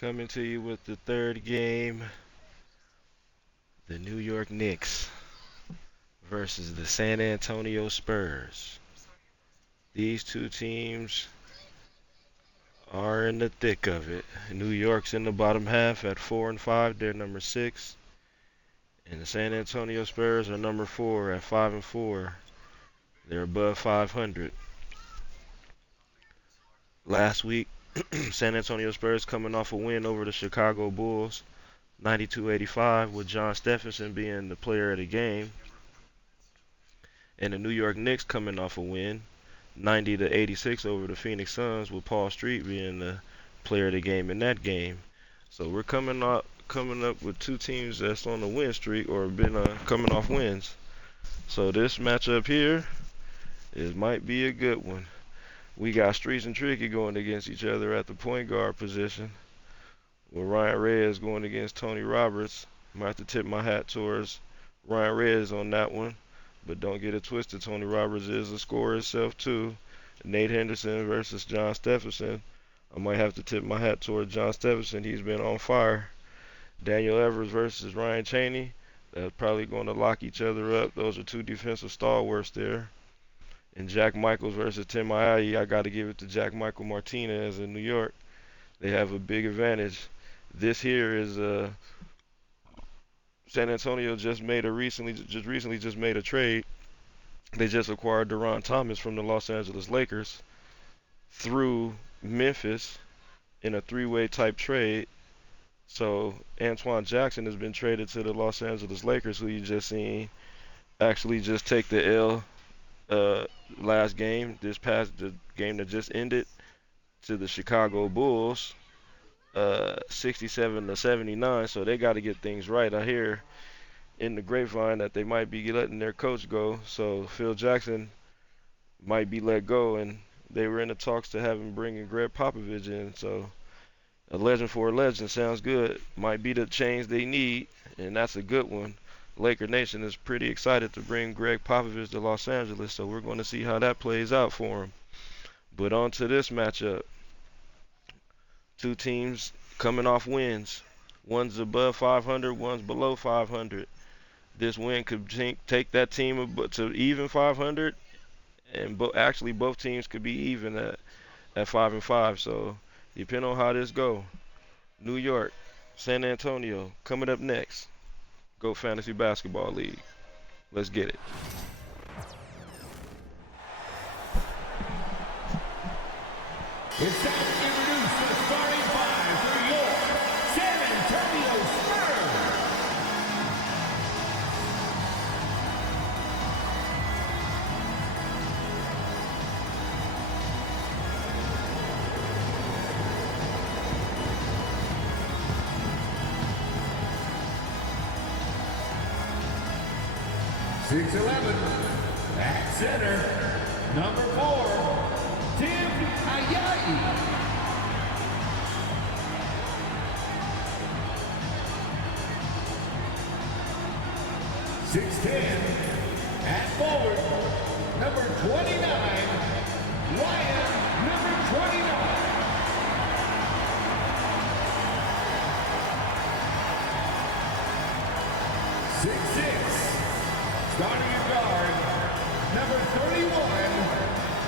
Coming to you with the third game, the New York Knicks versus the San Antonio Spurs. These two teams are in the thick of it. New York's in the bottom half at 4-5, they're number 6, and the San Antonio Spurs are number 4 at 5-4. They're above 500. Last week, San Antonio Spurs coming off a win over the Chicago Bulls, 92-85, with John Stephenson being the player of the game. And the New York Knicks coming off a win, 90-86 over the Phoenix Suns, with Paul Street being the player of the game in that game. So we're coming up with two teams that's on the win streak or been coming off wins. So this matchup here might be a good one. We got Streets and Tricky going against each other at the point guard position, with Ryan Reyes going against Tony Roberts. I might have to tip my hat towards Ryan Reyes on that one. But don't get it twisted, Tony Roberts is a scorer himself too. Nate Henderson versus John Stephenson. I might have to tip my hat towards John Stephenson. He's been on fire. Daniel Evers versus Ryan Chaney. That's probably going to lock each other up. Those are two defensive stalwarts there. And Jack Michaels versus Tim Iayi. I got to give it to Jack Michael Martinez in New York. They have a big advantage. This here is San Antonio just recently made a trade. They just acquired Deron Thomas from the Los Angeles Lakers through Memphis in a three-way type trade. So Antoine Jackson has been traded to the Los Angeles Lakers, who you just seen actually just take the L last game, the game that just ended, to the Chicago Bulls, 67-79. So they got to get things right. I hear in the grapevine that they might be letting their coach go, so Phil Jackson might be let go, and they were in the talks to have him bring in Greg Popovich in. So a legend for a legend sounds good. Might be the change they need, and that's a good one. Laker Nation is pretty excited to bring Greg Popovich to Los Angeles, so we're going to see how that plays out for him. But on to this matchup. Two teams coming off wins. One's above 500, one's below 500. This win could take that team to even 500, and actually both teams could be even at 5-5. So depending on how this go, New York, San Antonio coming up next. Go Fantasy Basketball League. Let's get it. It's time to introduce the starting five for your San Antonio Spurs. 6'11", at center, number 4, Tim Iayi. 6'10", at forward, number 29, Ryan, number 29. 6'6", starting at guard, number 31,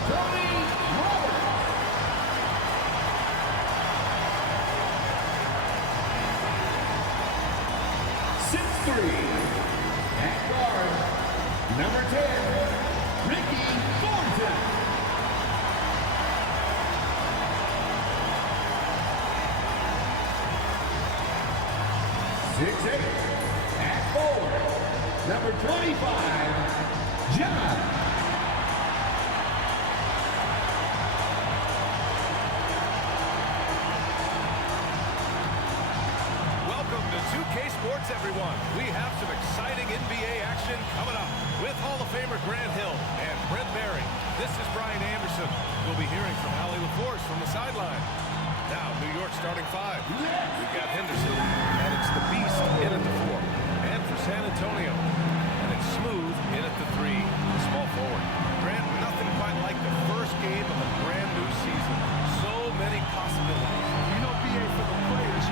Tony Roberts. 6'3", at guard, number 10, Ricky Thornton. 6'8", at forward, number 25, John. Welcome to 2K Sports, everyone. We have some exciting NBA action coming up with Hall of Famer Grant Hill and Brent Barry. This is Brian Anderson. We'll be hearing from Allie LaForce from the sideline. Now, New York starting five. We've got Henderson, and it's the Beast in at the 4. And for San Antonio, and it's Smooth in at the 3, small forward. Grant, nothing quite like the first game of a brand new season. So many possibilities. You know, BA, for the players,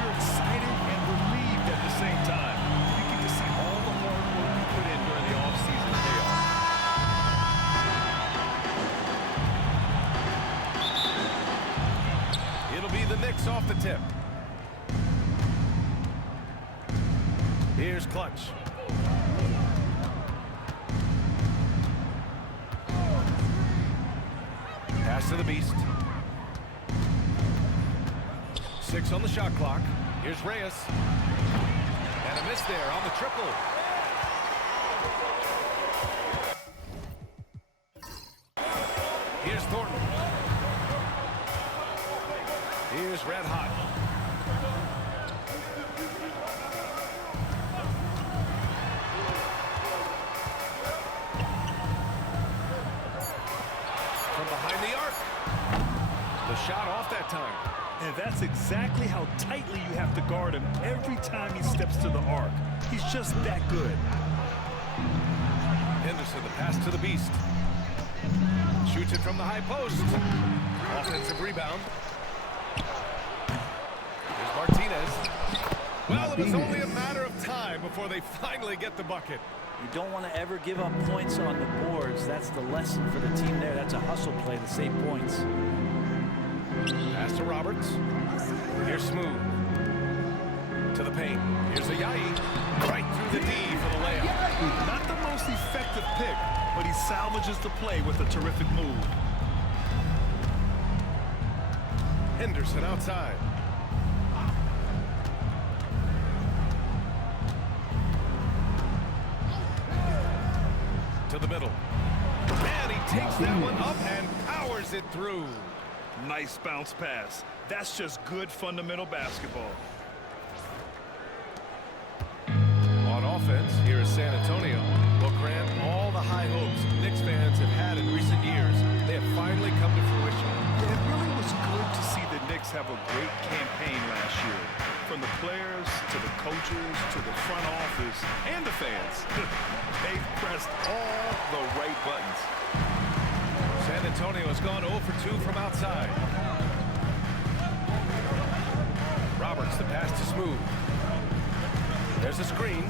the tip. Here's Clutch. Pass to the Beast. 6 on the shot clock. Here's Reyes. And a miss there on the triple. Here's Thornton. Here's Red Hot. From behind the arc. The shot off that time. And that's exactly how tightly you have to guard him every time he steps to the arc. He's just that good. Henderson, the pass to the Beast. Shoots it from the high post. Offensive rebound. Here's Martinez. Well, it was only a matter of time before they finally get the bucket. You don't want to ever give up points on the boards. That's the lesson for the team there. That's a hustle play to save points. Pass to Roberts. Here's Smooth. To the paint. Here's Ayayi. Right through the D for the layup. Not the most effective pick, but he salvages the play with a terrific move. Henderson outside. To the middle. And he takes that one up and powers it through. Nice bounce pass. That's just good fundamental basketball. On offense, here is San Antonio. Well, Grant, all the high hopes Knicks fans have had in recent years, they have finally come to fruition. It really was good to see the Knicks have a great campaign last year. From the players, to the coaches, to the front office, and the fans. They've pressed all the right buttons. San Antonio has gone 0 for 2 from outside. Roberts, the pass to Smooth. There's a screen.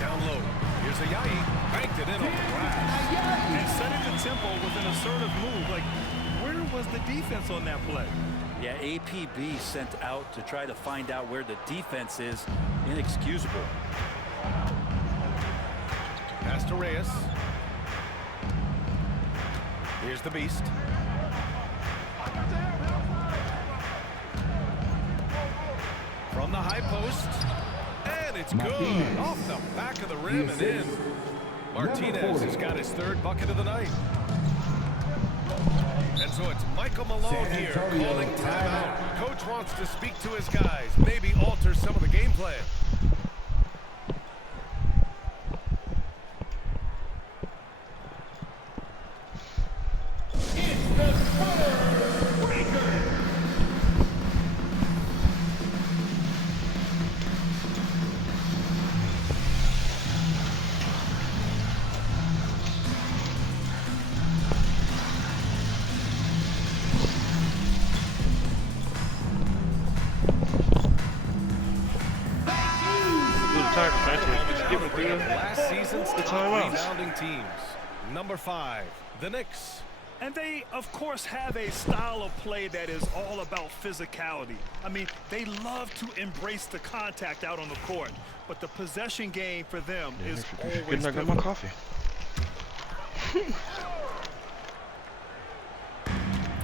Down low. Here's Ayayi. Banked it in on the glass. And setting the tempo with an assertive move. Like, where was the defense on that play? Yeah, APB sent out to try to find out where the defense is. Inexcusable. Pass to Reyes. Here's the Beast. From the high post. And it's good. Off the back of the rim and in. Martinez has got his 3rd bucket of the night. And so it's Michael Malone here calling timeout. Coach wants to speak to his guys, maybe alter some of the game plan. Last season's top rebounding teams. Number 5, the Knicks. And they, of course, have a style of play that is all about physicality. I mean, they love to embrace the contact out on the court, but the possession game for them is always I got my coffee.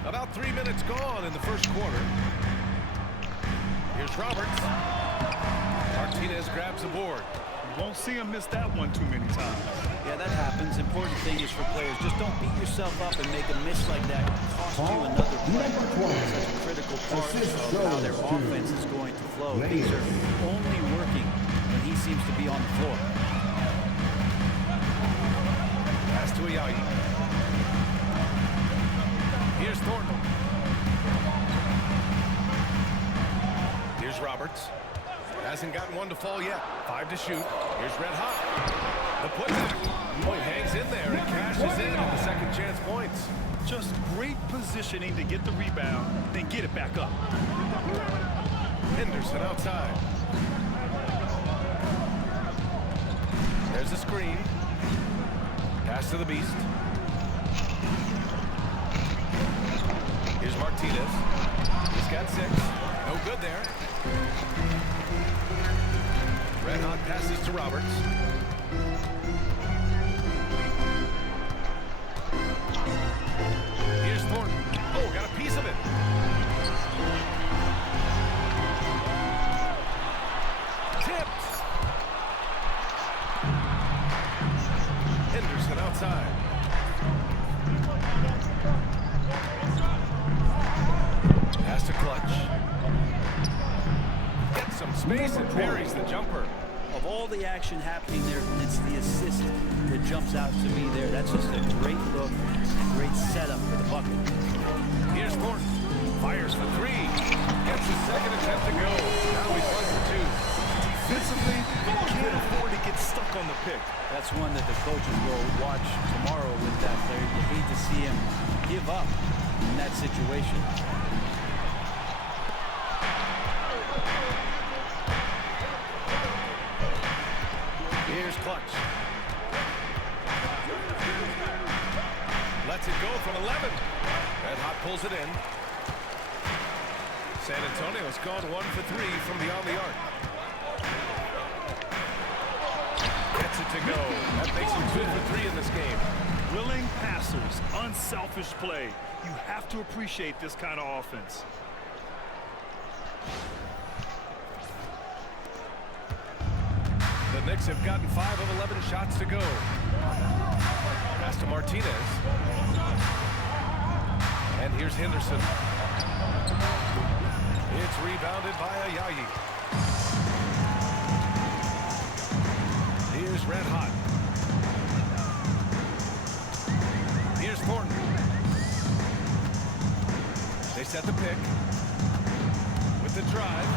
About 3 minutes gone in the first quarter. Here's Roberts. Martinez grabs the board. You won't see him miss that one too many times. Yeah, that happens. Important thing is for players, just don't beat yourself up and make a miss like that. Cost you another play. It's such a critical part of how their offense is going to flow. Things are only working when he seems to be on the floor. Pass to Ayayi. Here's Thornton. Here's Roberts. Hasn't gotten one to fall yet. 5 to shoot. Here's Red Hot. The putback. Boy, hangs in there and cashes in on the second chance points. Just great positioning to get the rebound, then get it back up. Henderson outside. There's a screen. Pass to the Beast. Here's Martinez. He's got 6. No good there. Red hot passes to Roberts. Here's Thornton. Oh, got a piece of it. Tipped. Henderson outside. Pass to Clutch. Gets some space and buries the jumper. Of all the action happening there, it's the assist that jumps out to me there. That's just a great look, a great setup for the bucket. Here's Thornton. Fires for 3. Gets his second attempt to go. Now he's 1 for 2. Defensively, you can't afford to get stuck on the pick. That's one that the coaches will watch tomorrow with that player. You hate to see him give up in that situation. Here's Clutch. Lets it go from 11. Red Hot pulls it in. San Antonio's gone 1 for 3 from beyond the arc. Gets it to go. That makes him 2 for 3 in this game. Willing passers, unselfish play. You have to appreciate this kind of offense. The Knicks have gotten 5 of 11 shots to go. Pass to Martinez. And here's Henderson. It's rebounded by Ayayi. Here's Red Hot. Here's Thornton. They set the pick. With the drive.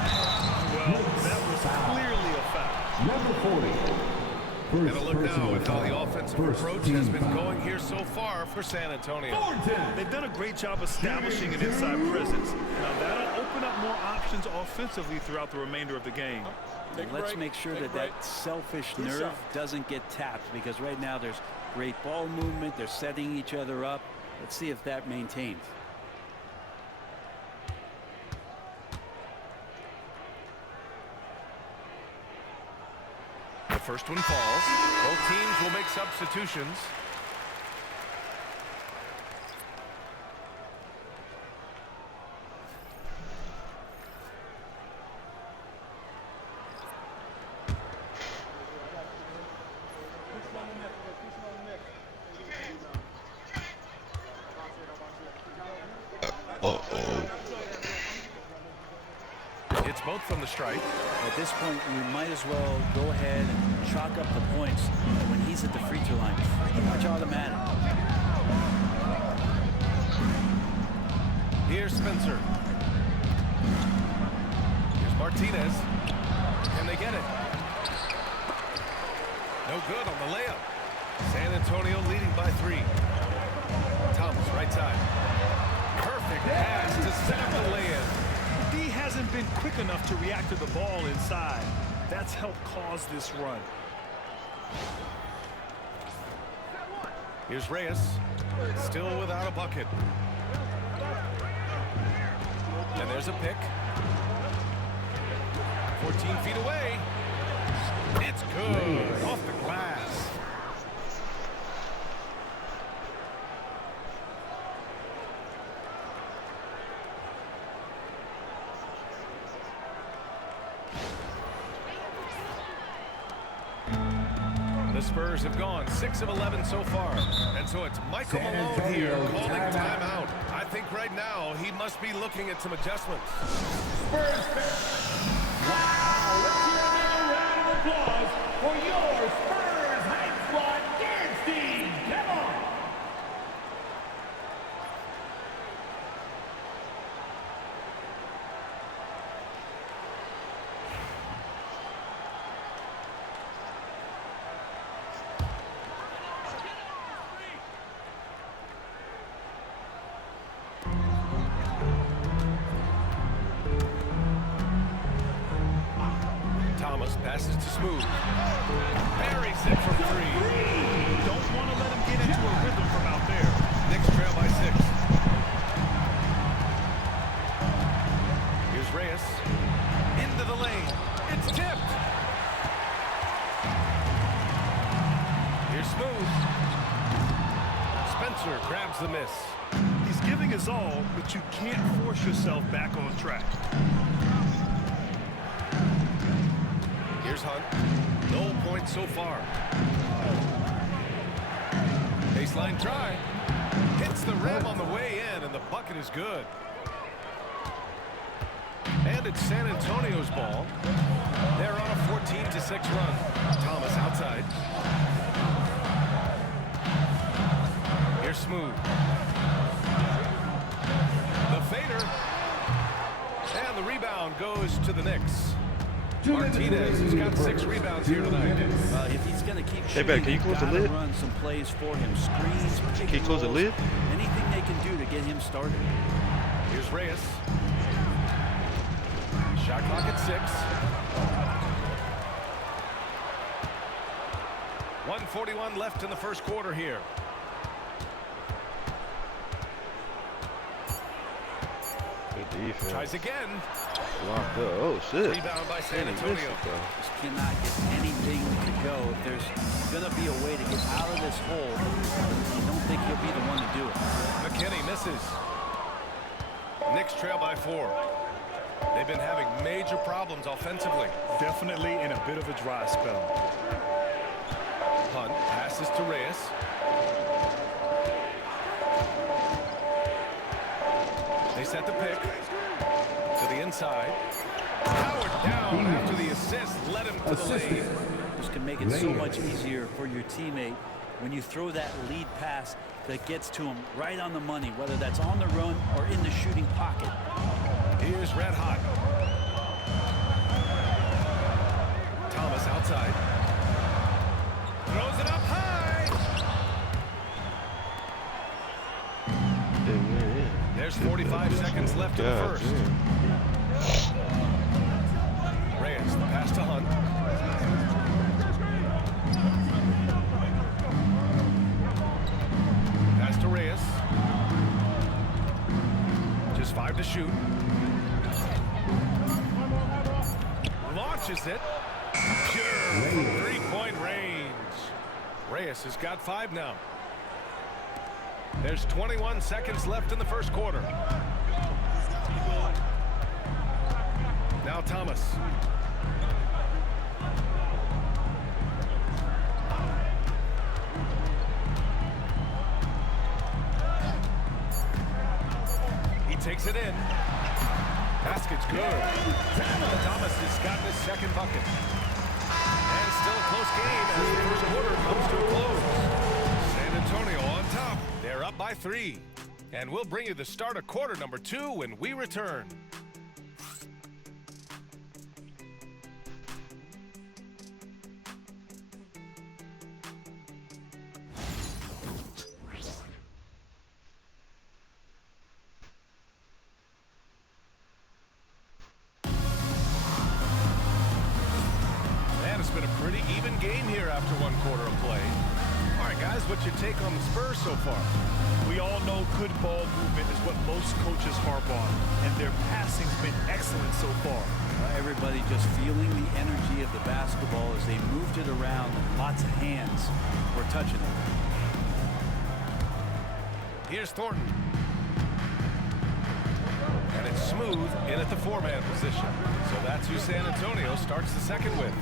Well, that was clearly a foul. Number 40. And a look now at how the offensive approach has been going here so far for San Antonio. They've done a great job establishing an inside presence. Now that'll open up more options offensively throughout the remainder of the game. And let's make sure that that selfish nerve doesn't get tapped, because right now there's great ball movement. They're setting each other up. Let's see if that maintains. The first one falls. Both teams will make substitutions. It's both from the stripe. At this point, you might as well go ahead and chalk up the points when he's at the free throw line. Pretty much automatic. Here's Spencer. Here's Martinez. Can they get it? No good on the layup. San Antonio leading by 3. Thomas, right side. Perfect pass to set up the lay-in. D hasn't been quick enough to react to the ball inside. That's helped cause this run. Here's Reyes. Still without a bucket. And there's a pick. 14 feet away. It's good. Off the glass. The Spurs have gone 6 of 11 so far. And so it's Michael Malone here calling timeout. I think right now he must be looking at some adjustments. Spurs fans. Wow, let's hear another round of applause for your Spurs Hype Squad dance team. Come on. Thomas passes to Smooth. Buries it from 3. Don't want to let him get into a rhythm from out there. Knicks trail by 6. bouncer grabs the miss. He's giving his all, but you can't force yourself back on track. Here's Hunt. No points so far. Baseline try. Hits the rim on the way in, and the bucket is good. And it's San Antonio's ball. They're on a 14-6 run. Thomas outside. Here's Smooth. The fader. And the rebound goes to the Knicks. Martinez has got 6 rebounds here tonight. If he's going to keep Hey, shooting, Ben, can you close the lid? run some plays for him. Screens, pick Can you and close the rolls, lid? anything they can do to get him started. Here's Reyes. Shot clock at 6. 1:41 left in the first quarter here. Good defense. Tries again. Locked up. Oh, shit. Rebound by San Man, he missed Antonio. it, though. Just cannot get anything to go. If there's going to be a way to get out of this hole, I don't think he'll be the one to do it. McKinney misses. Knicks trail by 4. They've been having major problems offensively. Definitely in a bit of a dry spell. Hunt passes to Reyes. They set the pick to the inside. Powered down after the assist led him to the lead. This can make it so much easier for your teammate when you throw that lead pass that gets to him right on the money, whether that's on the run or in the shooting pocket. Here's Red Hot. Thomas outside. Throws it up high. There's 45 seconds left in the first. Reyes, the pass to Hunt. Pass to Reyes. Just 5 to shoot. Launches it. Pure from 3-point range. Reyes has got 5 now. There's 21 seconds left in the first quarter. Now Thomas. He takes it in. Basket's good. Thomas has gotten his second bucket. And still a close game as the first quarter comes to a close. San Antonio on top. They're up by 3. And we'll bring you the start of quarter number 2 when we return. It's been a pretty even game here after 1 quarter of play. All right, guys, what's your take on the Spurs so far? We all know good ball movement is what most coaches harp on, and their passing's been excellent so far. Everybody just feeling the energy of the basketball as they moved it around, and lots of hands were touching it. Here's Thornton. And it's Smooth in at the 4-man position. So that's who San Antonio starts the second with.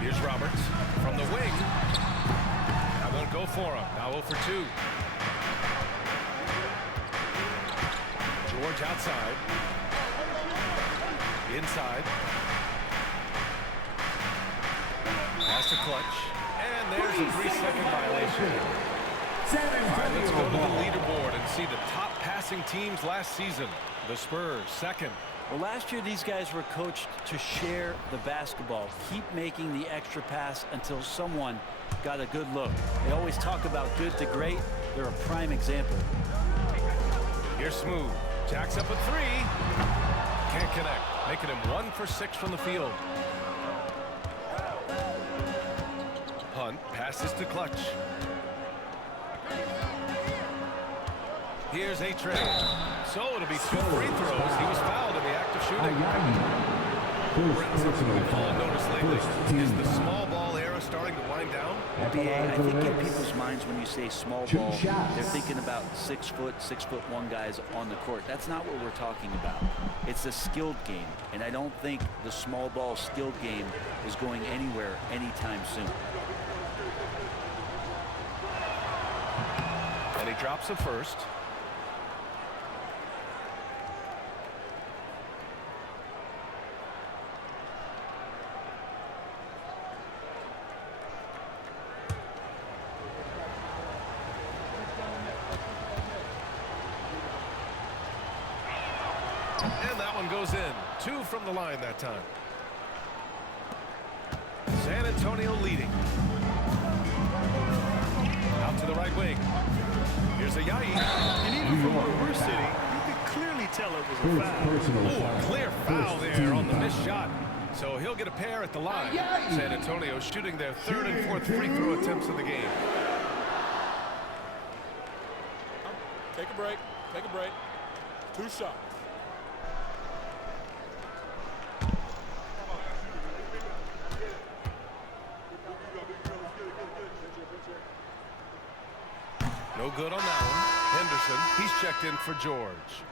Here's Roberts from the wing. I won't go for him. Now 0 for 2. George outside. Inside. Pass to Clutch. And there's a 3-second violation. All right, let's go to the leaderboard and see the top passing teams last season. The Spurs, second. Well, last year these guys were coached to share the basketball, keep making the extra pass until someone got a good look. They always talk about good to great. They're a prime example. Here's Smooth. Jacks up a 3. Can't connect, making him 1 for 6 from the field. Hunt passes to Clutch. Here's A-Train. So it'll be 2 free throws. He was fouled in the act of shooting. Something we've all noticed lately. Is the small ball era starting to wind down? BA, I think in people's minds when you say small ball, they're thinking about 6 foot, 6'1" guys on the court. That's not what we're talking about. It's a skilled game, and I don't think the small ball skilled game is going anywhere anytime soon. And he drops it first. And that one goes in. 2 from the line that time. San Antonio leading. Out to the right wing. Here's a Yai. And even from where we're sitting, you could clearly tell it was a foul. Oh, a clear foul there on the missed shot. So he'll get a pair at the line. San Antonio shooting their 3rd and 4th free throw attempts of the game. Take a break. Take a break. 2 shots. No good on that one. Henderson, he's checked in for George.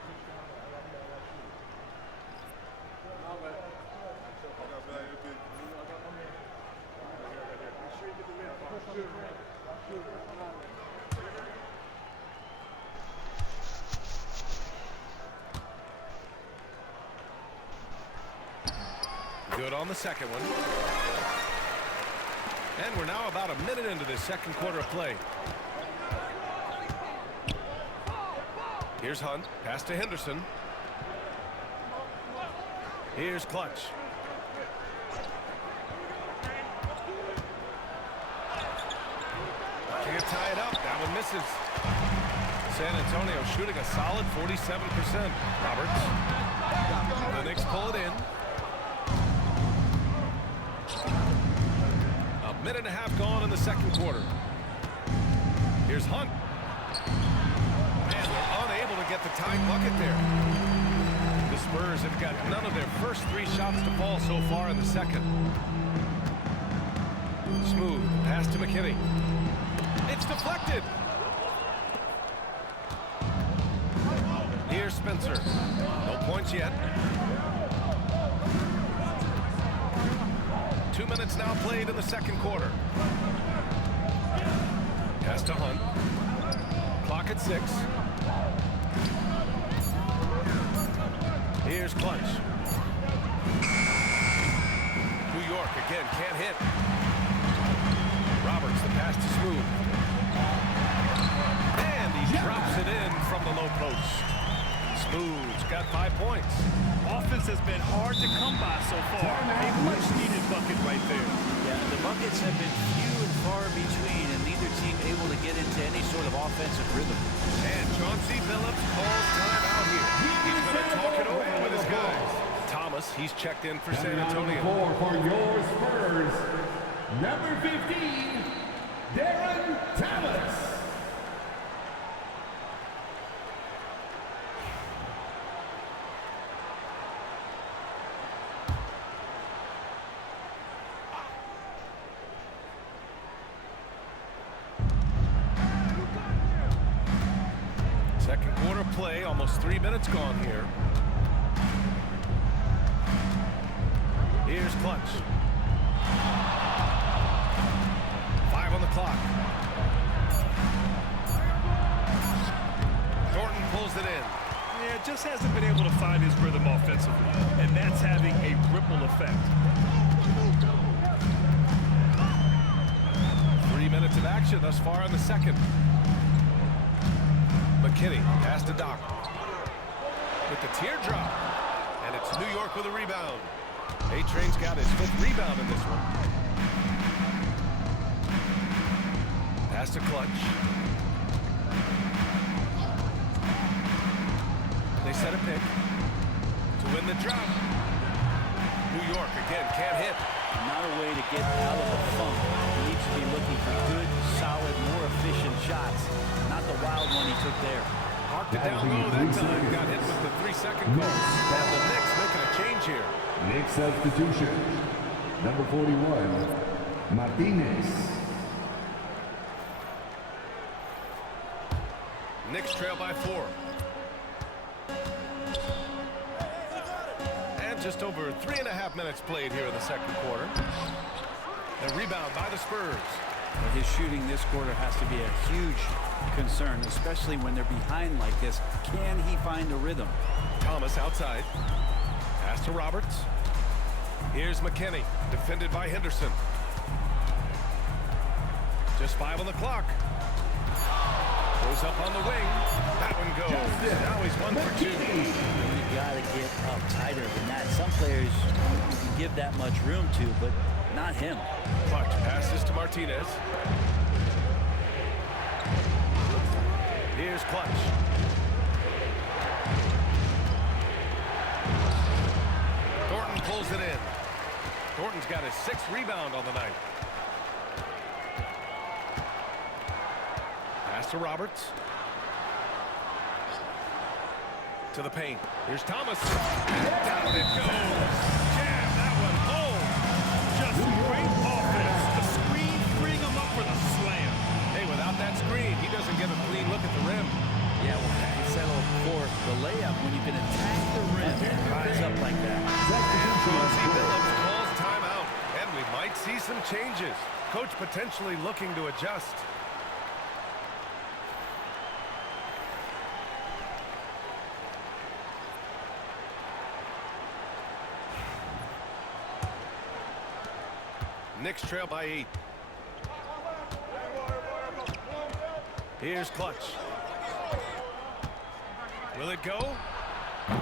Good on the second one. And we're now about a minute into this second quarter of play. Here's Hunt. Pass to Henderson. Here's Clutch. Can't tie it up. That one misses. San Antonio shooting a solid 47%. Roberts. The Knicks pull it in. A minute and a half gone in the second quarter. Here's Hunt. And they're unable to get the tying bucket there. The Spurs have got none of their first 3 shots to fall so far in the second. Smooth pass to McKinney. It's deflected. Here's Spencer. No points yet. 2 minutes now played in the second quarter. Pass to Hunt. Clock at 6. Here's Clutch. New York again can't hit. Roberts, the pass to Smooth. And he drops it in from the low post. Smooth's got 5 points. Offense has been hard to come by so far. A much-needed bucket right there. Yeah, the buckets have been few and far between, and neither team able to get into any sort of offensive rhythm. And Chauncey Billups calls timeout here. He's going to talk it over with his guys. Thomas, he's checked in for San Antonio. For your Spurs, number 15, Darren Thomas. Second quarter play, almost 3 minutes gone here. Here's Clutch. 5 on the clock. Thornton pulls it in. Yeah, just hasn't been able to find his rhythm offensively, and that's having a ripple effect. 3 minutes of action thus far in the second. McKinney, pass to Doc. With the teardrop. And it's New York with a rebound. A-Train's got his 5th rebound in this one. Pass to Clutch. They set a pick to win the drought. New York again can't hit. Not a way to get out of a funk. He needs to be looking for good, solid, more efficient shots. Not the wild one he took there. Marked it down low that time. Got hit with the 3-second call. And the Knicks making a change here. Next substitution, number 41, Martinez. Knicks trail by 4. And just over 3.5 minutes played here in the second quarter. The rebound by the Spurs. But his shooting this quarter has to be a huge concern, especially when they're behind like this. Can he find a rhythm? Thomas outside. Pass to Roberts. Here's McKinney, defended by Henderson. Just 5 on the clock. Goes up on the wing. That one goes. Now he's 1 for 2. You got to get up tighter than that. Some players you can give that much room to, but not him. Clutch passes to Martinez. Here's Clutch. Thornton pulls it in. Thornton's got his 6th rebound on the night. Pass to Roberts. To the paint. Here's Thomas. Down it goes. Jam that one home. Just great offense. The screen freeing him up for the slam. Hey, without that screen, he doesn't get a clean look at the rim. Yeah, well, I settled for the layup when you can attack the rim and rise up like that. And Chauncey Billups calls timeout. And we might see some changes. Coach potentially looking to adjust. Knicks trail by 8. Here's Clutch. Will it go? And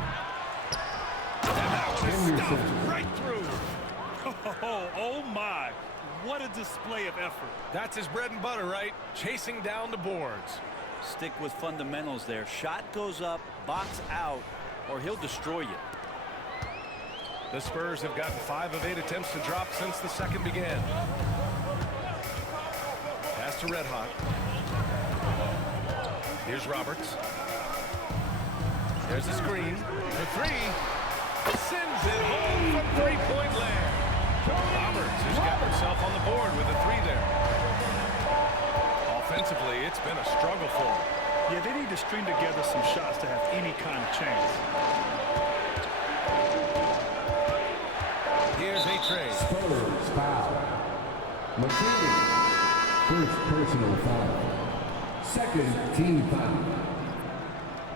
that one is stuffed right through. Oh my. What a display of effort. That's his bread and butter, right? Chasing down the boards. Stick with fundamentals there. Shot goes up, box out, or he'll destroy you. The Spurs have gotten 5 of 8 attempts to drop since the second began. Pass to Red Hot. Here's Roberts. There's the screen. The 3. Sends it home from 3-point land. Roberts has got himself on the board with a 3 there. Offensively, it's been a struggle for him. Yeah, they need to string together some shots to have any kind of chance. Here's A-Train. Spurs foul. McKinney. First personal foul. Second team foul.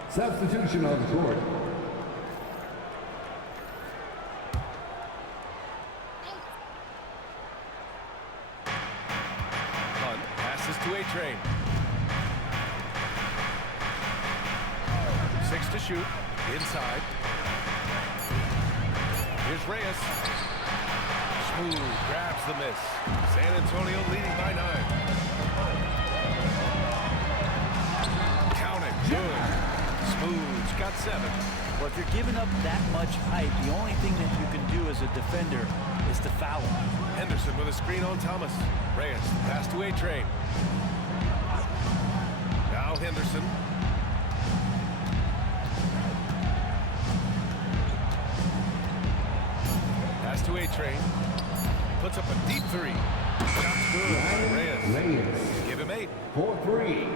Substitution on the court. Hunt passes to A-Train. 6 to shoot. Inside. Here's Reyes. Smooth grabs the miss. San Antonio leading by 9. Count it. Good. Smooth's got 7. Well, if you're giving up that much height, the only thing that you can do as a defender is to foul him. Henderson with a screen on Thomas. Reyes pass to A-Train. Now Henderson. Pass to A-Train. Puts up a deep 3. Shot's good by Reyes. Give him 8. 4-3.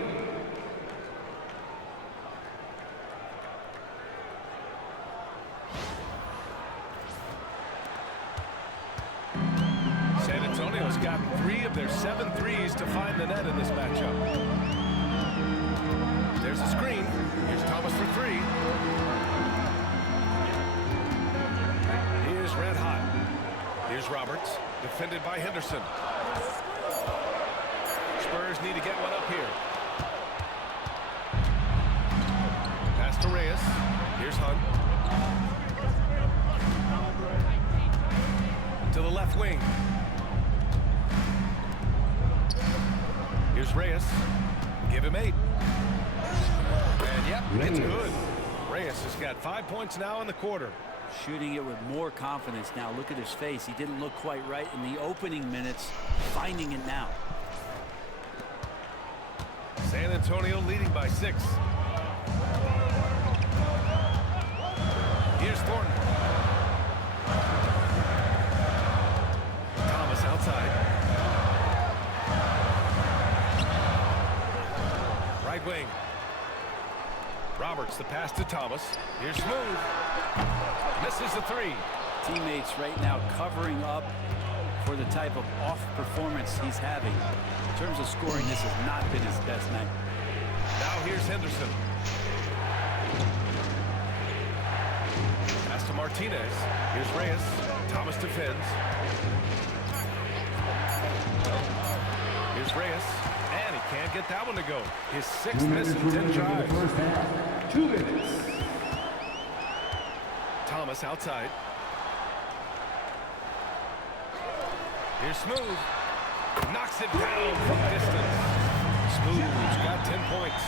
San Antonio's gotten 3 of their 7 threes to find the net in this matchup. There's a screen. Here's Thomas for 3. Here's Red Hot. Here's Roberts, defended by Henderson. Spurs need to get one up here. Pass to Reyes. Here's Hunt. To the left wing. Here's Reyes. Give him 8. And yep, it's good. Reyes has got 5 points now in the quarter. Shooting it with more confidence now. Look at his face. He didn't look quite right in the opening minutes. Finding it now. San Antonio leading by 6. Here's Thornton. Thomas outside. Right wing. Roberts, the pass to Thomas. Here's Smooth. Misses the three. Teammates right now covering up for the type of off performance he's having. In terms of scoring, this has not been his best night. Now here's Henderson. Pass to Martinez. Here's Reyes. Thomas defends. Here's Reyes. And he can't get that one to go. His 6th miss in 10 tries. 2 minutes. Thomas outside. Here's Smooth. Knocks it down from distance. Smooth's got 10 points.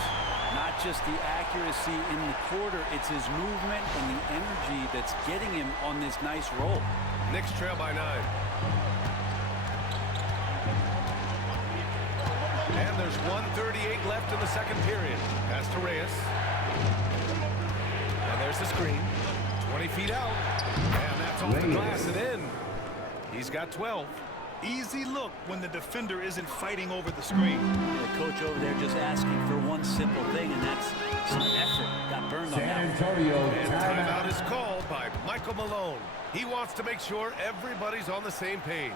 Not just the accuracy in the quarter, it's his movement and the energy that's getting him on this nice roll. Knicks trail by 9. And there's 1:38 left in the second period. Pass to Reyes. And there's the screen. 20 feet out. And that's off the glass and in. He's got 12. Easy look when the defender isn't fighting over the screen. The coach over there just asking for one simple thing, and that's some effort. Got burned on San that one. Antonio And timeout. timeout is called by Michael Malone. He wants to make sure everybody's on the same page.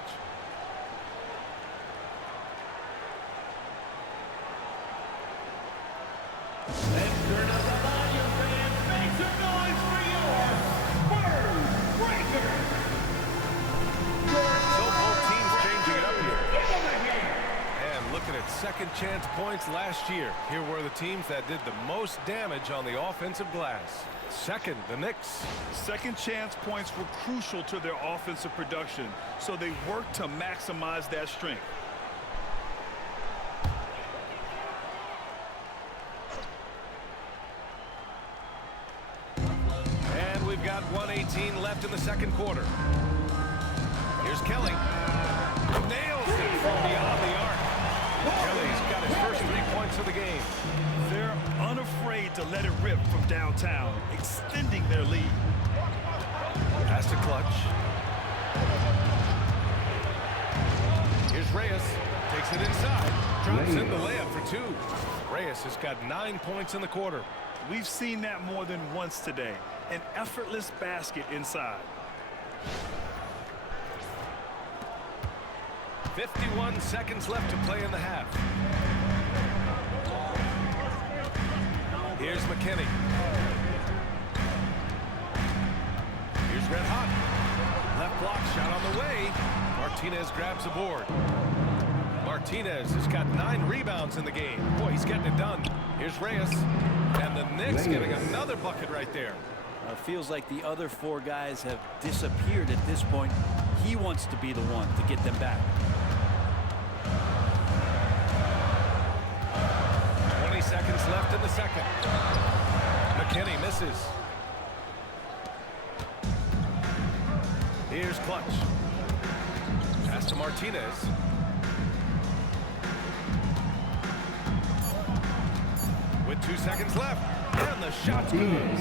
Let's turn up the volume, fans. Make some noise for your Spurs Breakers. So both teams changing it up here. Give them a hand. And looking at second chance points last year. Here were the teams that did the most damage on the offensive glass. Second, the Knicks. Second chance points were crucial to their offensive production, so they worked to maximize that strength. And we've got 1:18 left in the second quarter. Here's Kelly. Nails it from beyond the arc. Kelly's got his first 3 points of the game. They're unafraid to let it rip from downtown, extending their lead. Pass to Clutch. Here's Reyes. Takes it inside. Drops in the layup for 2. Reyes has got 9 points in the quarter. We've seen that more than once today. An effortless basket inside. 51 seconds left to play in the half. Here's McKinney. Here's Red Hot. Left block shot on the way. Martinez grabs the board. Martinez has got 9 rebounds in the game. Boy, he's getting it done. Here's Reyes. And the Knicks getting another bucket right there. Feels like the other 4 guys have disappeared at this point. He wants to be the one to get them back. 20 seconds left in the second. McKinney misses. Here's Clutch. Pass to Martinez. With 2 seconds left. And the shot's good.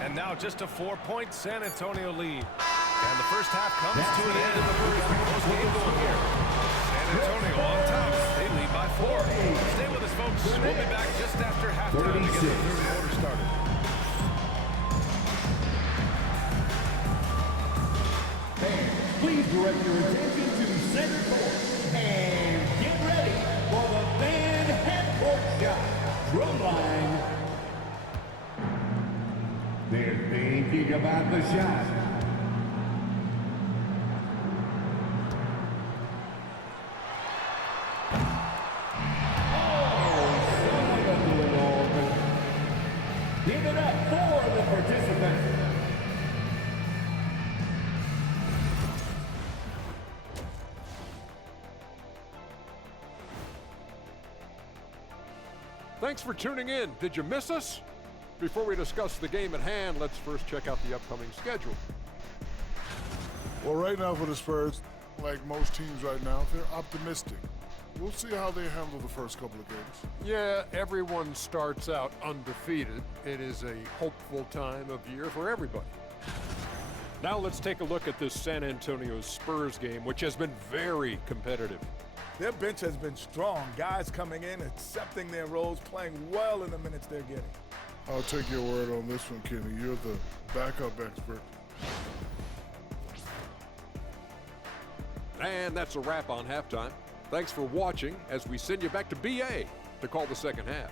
And now just a 4-point San Antonio lead. And the first half comes to an end. We got a close game going here. San Antonio on top. They lead by 4. Stay with us, folks. We'll be back just after halftime to get the third quarter started. Fans, please direct your attention to center court and get ready for the fan half-court shot. Drumline. They're thinking about the shot. Give it up for the participants. Thanks for tuning in. Did you miss us? Before we discuss the game at hand, let's first check out the upcoming schedule. Well, right now for the Spurs, like most teams right now, they're optimistic. We'll see how they handle the first couple of games. Yeah, everyone starts out undefeated. It is a hopeful time of year for everybody. Now let's take a look at this San Antonio Spurs game, which has been very competitive. Their bench has been strong. Guys coming in, accepting their roles, playing well in the minutes they're getting. I'll take your word on this one, Kenny. You're the backup expert. And that's a wrap on halftime. Thanks for watching as we send you back to BA to call the second half.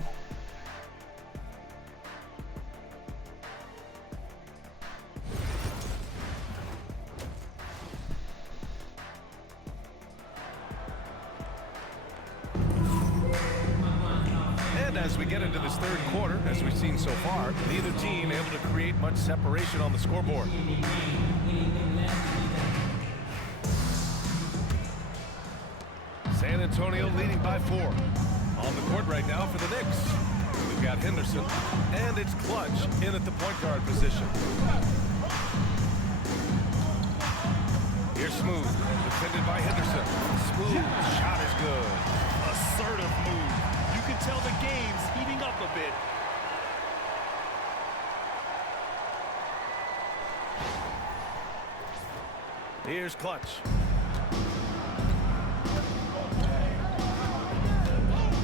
And as we get into this third quarter, as we've seen so far, neither team able to create much separation on the scoreboard. San Antonio leading by 4. On the court right now for the Knicks. We've got Henderson, and it's Clutch in at the point guard position. Here's Smooth, defended by Henderson. Smooth shot is good. Assertive move. You can tell the game's heating up a bit. Here's Clutch.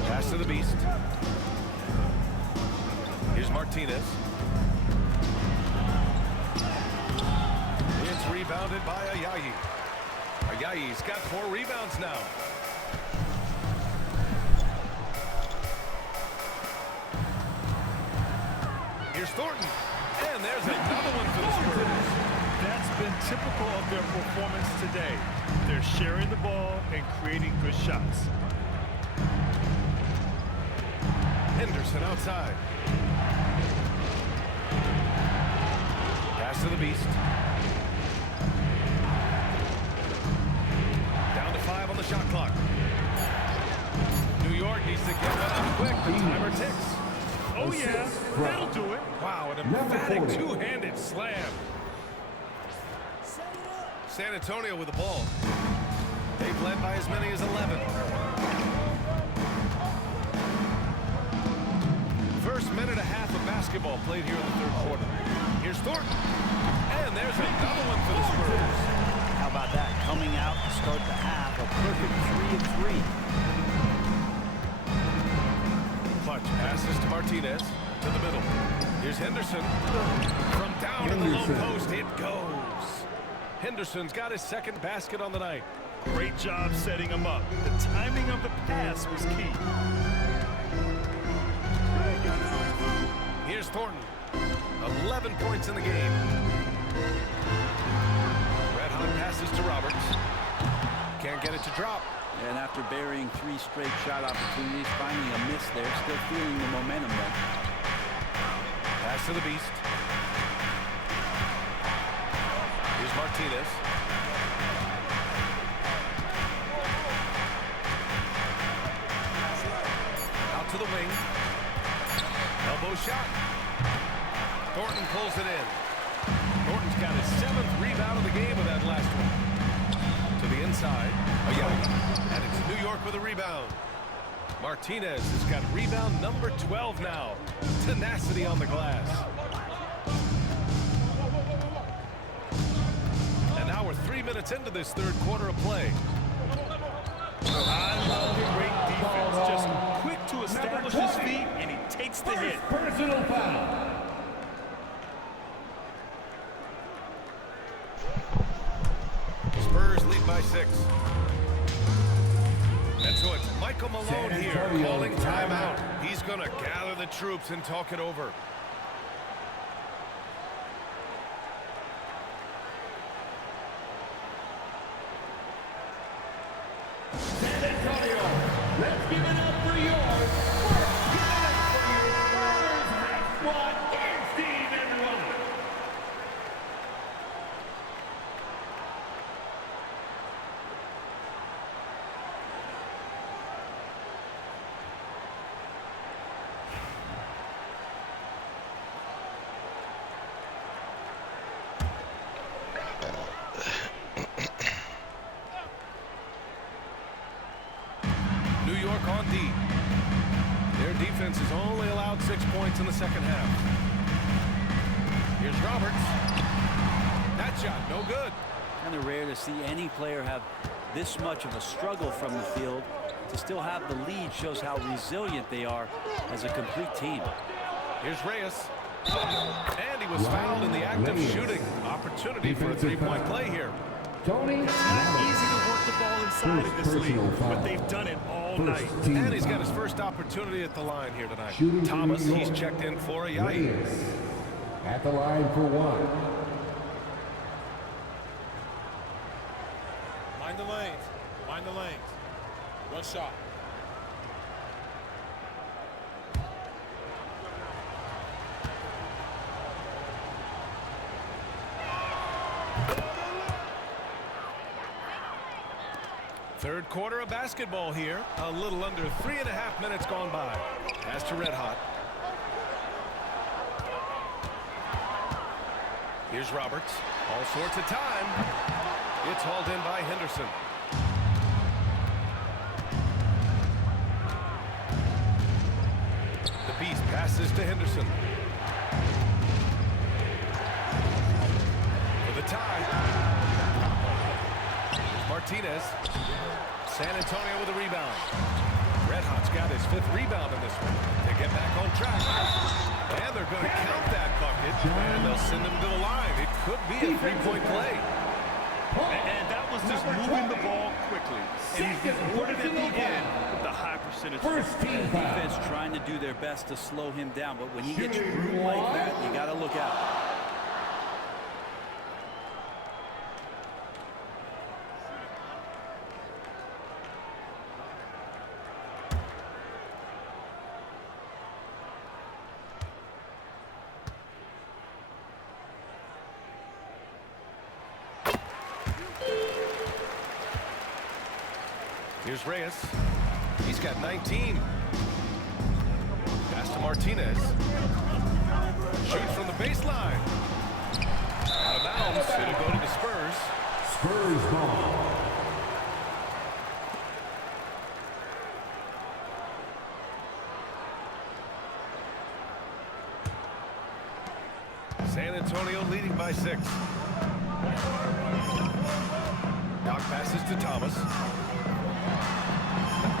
Pass to the Beast. Here's Martinez. It's rebounded by Ayayi. Ayayi's got 4 rebounds now. Here's Thornton. And there's another one for the Spurs. That's been typical of their performance today. They're sharing the ball and creating good shots. Henderson outside. Pass to the Beast. Down to 5 on the shot clock. New York needs to get one up quick. The timer ticks. Oh yeah, that'll do it. Wow, an emphatic two-handed slam. San Antonio with the ball. They've led by as many as 11. First minute and a half of basketball played here in the third quarter. Here's Thornton. And there's another one for the Spurs. How about that? Coming out to start the half, a perfect 3 of 3. Clutch passes to Martinez to the middle. Here's Henderson. From down to the low post, it goes. Henderson's got his second basket on the night. Great job setting him up. The timing of the pass was key. Here's Thornton. 11 points in the game. Red hot passes to Roberts. Can't get it to drop. And after burying 3 straight shot opportunities, finding a miss there, still feeling the momentum though. Pass to the Beast. Here's Martinez. Out to the wing. Elbow shot. Thornton pulls it in. Thornton's got his 7th rebound of the game with that last one. To the inside. And it's New York with a rebound. Martinez has got rebound number 12 now. Tenacity on the glass. And now we're 3 minutes into this third quarter of play. I love great defense. Just quick to establish his feet, and he takes the hit. Personal foul. Spurs lead by 6. And so it's Michael Malone here calling timeout. He's going to gather the troops and talk it over. San Antonio, let's give it up for yours. Give it up for your Spurs high squad dance team, everyone. New York on D. Their defense has only allowed 6 points in the second half. Here's Roberts. That shot, no good. Kind of rare to see any player have this much of a struggle from the field. To still have the lead shows how resilient they are as a complete team. Here's Reyes. And he was fouled in the act of shooting. Opportunity for a three-point play here. It's not easy to work the ball inside of this league, but they've done it all night. And he's got his first opportunity at the line here tonight. Thomas, he's checked in for a Yai. At the line for one. Mind the lanes. Mind the lanes. One shot. Third quarter of basketball here. A little under 3.5 minutes gone by. Pass to Red Hot. Here's Roberts. All sorts of time. It's hauled in by Henderson. The Beast passes to Henderson. For the tie. Here's Martinez. San Antonio with a rebound. Red Hot's got his 5th rebound in this one. They get back on track. And they're going to count that bucket. And they'll send him to the line. It could be a three-point play. And that was just moving the ball quickly. And he's rewarded at the end with the high percentage. Defense trying to do their best to slow him down, but when he gets room like that, you got to look out. Here's Reyes. He's got 19. Pass to Martinez. Shoots from the baseline. Out of bounds. It'll go to the Spurs. Spurs ball. San Antonio leading by 6. Doc passes to Thomas.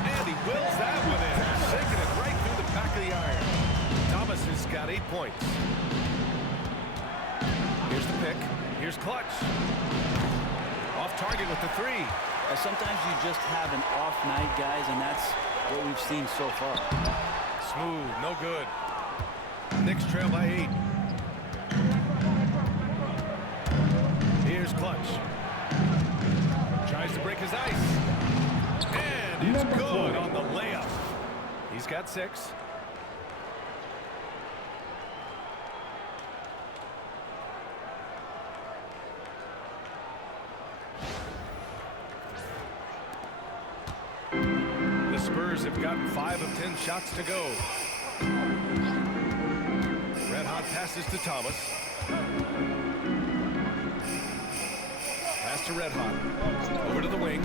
And he wills that one in. Shaking it right through the back of the iron. Thomas has got 8 points. Here's the pick. Here's Clutch. Off target with the 3. Sometimes you just have an off night, guys, and that's what we've seen so far. Smooth, no good. Knicks trail by 8. Here's Clutch. Tries to break his ice. And it's good on the layup. He's got 6. The Spurs have gotten 5 of 10 shots to go. Red Hot passes to Thomas. Pass to Red Hot. Over to the wing.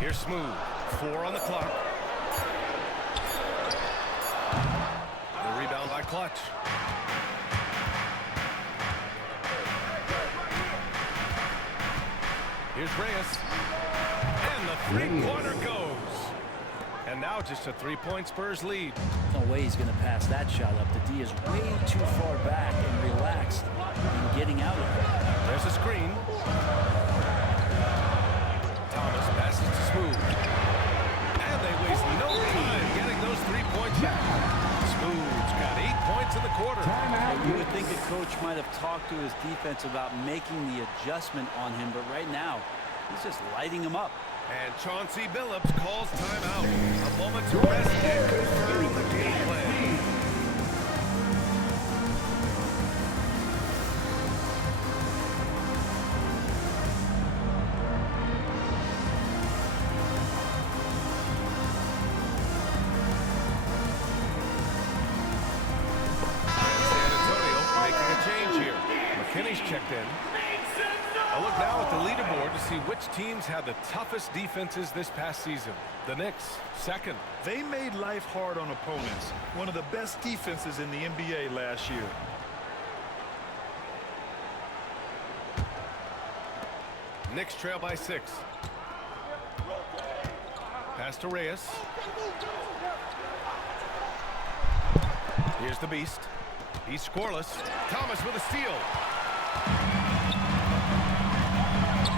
Here's Smooth. 4 on the clock. The rebound by Clutch. Here's Reyes. And the three-pointer goes. And now just a 3-point Spurs lead. No way he's going to pass that shot up. The D is way too far back and relaxed in getting out of it. There's a screen. Thomas passes to Smooth. And they waste no time getting those 3 points back. Smooth's got 8 points in the quarter. You would think a coach might have talked to his defense about making the adjustment on him, but right now, he's just lighting him up. And Chauncey Billups calls timeout. A moment to rest and confirm the game plan. San Antonio making a change here. McKinney's checked in. A look now at the leaderboard to see which teams had the toughest defenses this past season. The Knicks, second. They made life hard on opponents. One of the best defenses in the NBA last year. Knicks trail by 6. Pass to Reyes. Here's the beast. He's scoreless. Thomas with a steal.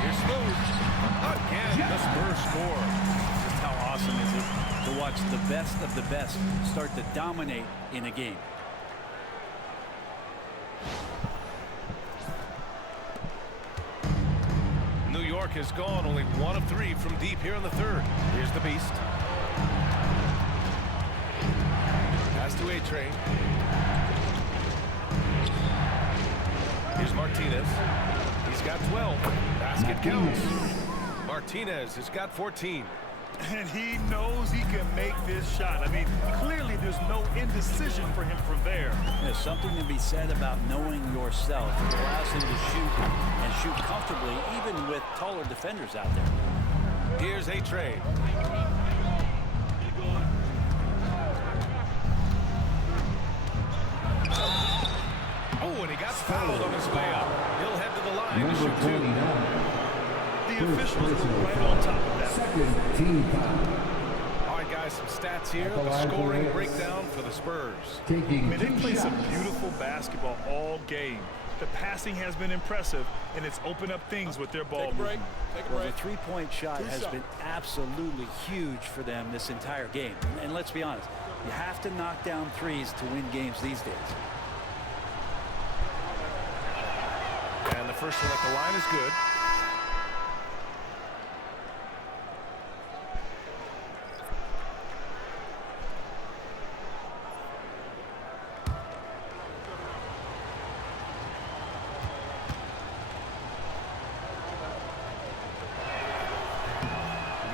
Here's Smooth. Again, the Spurs score. Just how awesome is it to watch the best of the best start to dominate in a game. New York has gone only 1 of 3 from deep here in the third. Here's the beast. Pass to A-Train. Here's Martinez. He's got 12. Basket counts. Martinez has got 14. And he knows he can make this shot. I mean, clearly there's no indecision for him from there. There's something to be said about knowing yourself. It allows him to shoot and shoot comfortably, even with taller defenders out there. Here's A-Train. Oh, and he got fouled on his way up. He'll head to the line to shoot 2. The officials were right on top of that. Second team foul. All right, guys, some stats here. The scoring breakdown for the Spurs. Taking They play two some shots. beautiful basketball all game. The passing has been impressive, and it's opened up things with their ball Take a break. movement. Take a Well, the break. three-point shot has shots. been absolutely huge for them this entire game. And let's be honest, you have to knock down threes to win games these days. And the first one at the line is good.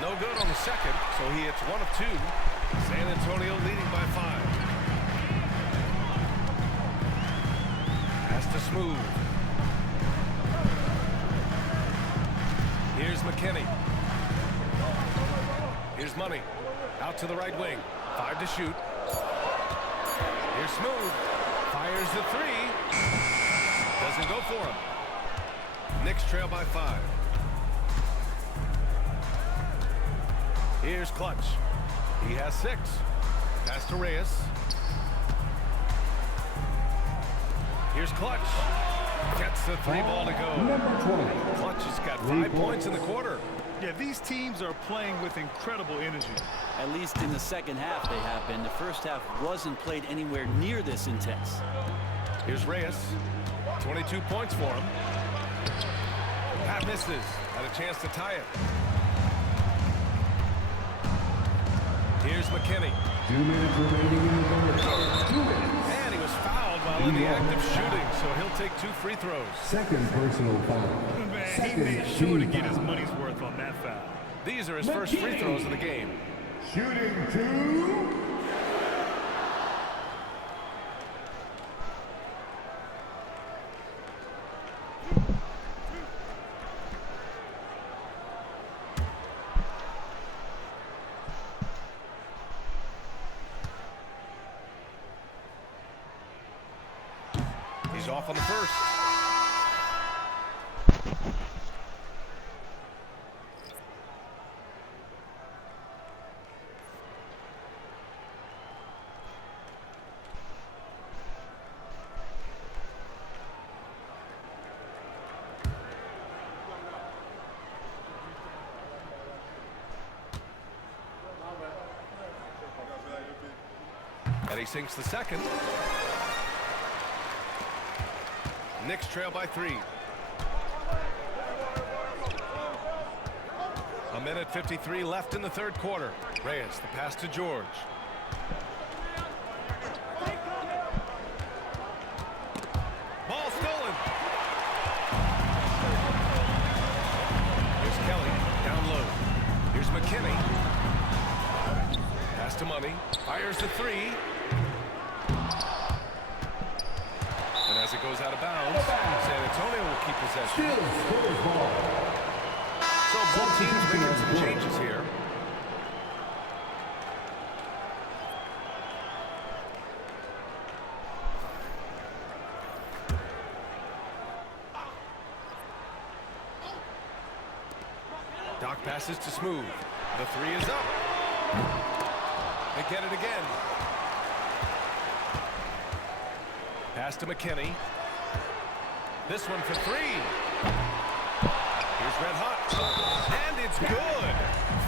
No good on the second, so he hits 1 of 2. San Antonio leading by 5. Pass to Smooth. Here's McKinney. Here's Money. Out to the right wing. 5 to shoot. Here's Smooth. Fires the 3. Doesn't go for him. Knicks trail by 5. Here's Clutch. He has 6. Pass to Reyes. Here's Clutch. Gets the 3 ball to go. Number 20. Clutch has got 5 points in the quarter. Yeah, these teams are playing with incredible energy. At least in the second half they have been. The first half wasn't played anywhere near this intense. Here's Reyes. 22 points for him. Pat misses. Had a chance to tie it. Here's McKinney. 2 minutes remaining in the third. 2 minutes. And he was fouled while in the act of shooting, so he'll take 2 free throws. Second personal foul. Man, he Second made sure to team get his foul. money's worth on that foul. These are his first free throws of the game. Shooting 2. He's off on the first. And he sinks the second. Knicks trail by 3. 1:53 left in the third quarter. Reyes, the pass to George. Ball stolen. Here's Kelly, down low. Here's McKinney. Pass to Money. Fires the 3. And as it goes out of bounds, San Antonio will keep possession. Still Spurs ball. So both teams making some changes here. Doc passes to Smooth. The 3 is up. They get it again. Pass to McKinney. This one for three. Here's Red Hot. And it's good.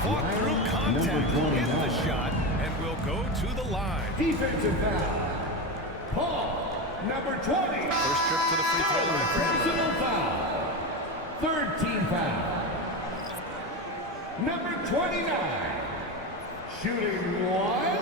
Fought through contact. Hit the shot and will go to the line. Defensive foul. Paul, number 20. First trip to the free throw line for him. Personal foul. Third team foul. Number 29. Shooting one.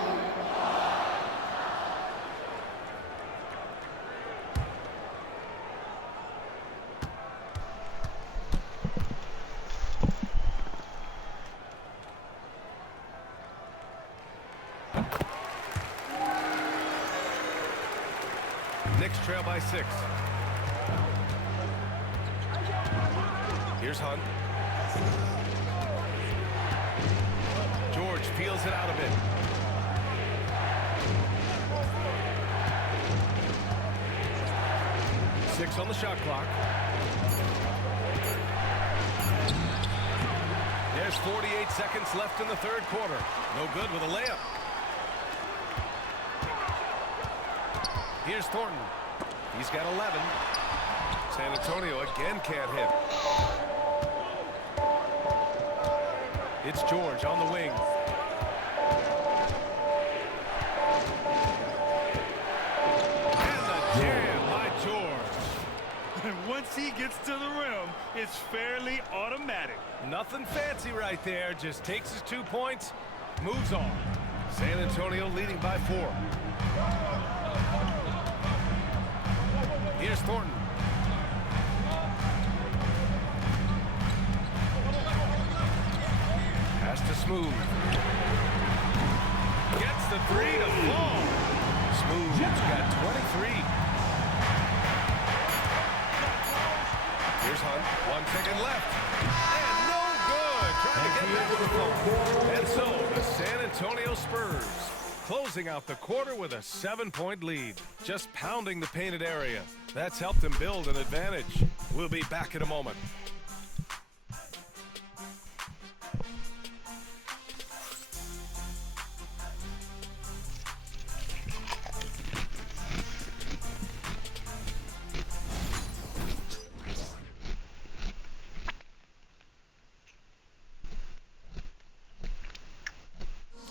Knicks trail by 6. Here's Hunt. George peels it out a bit. Six on the shot clock. There's 48 seconds left in the third quarter. No good with a layup. Here's Thornton. He's got 11. San Antonio again can't hit. It's George on the wing. And the jam by George. And once he gets to the rim, it's fairly automatic. Nothing fancy right there. Just takes his 2 points, moves on. San Antonio leading by 4. Here's Thornton. Pass to Smooth. Gets the three to fall. Smooth's got 23. Here's Hunt. 1 second left. And no good. Trying to get back to the phone. And so the San Antonio Spurs closing out the quarter with a 7-point lead. Just pounding the painted area. That's helped them build an advantage. We'll be back in a moment.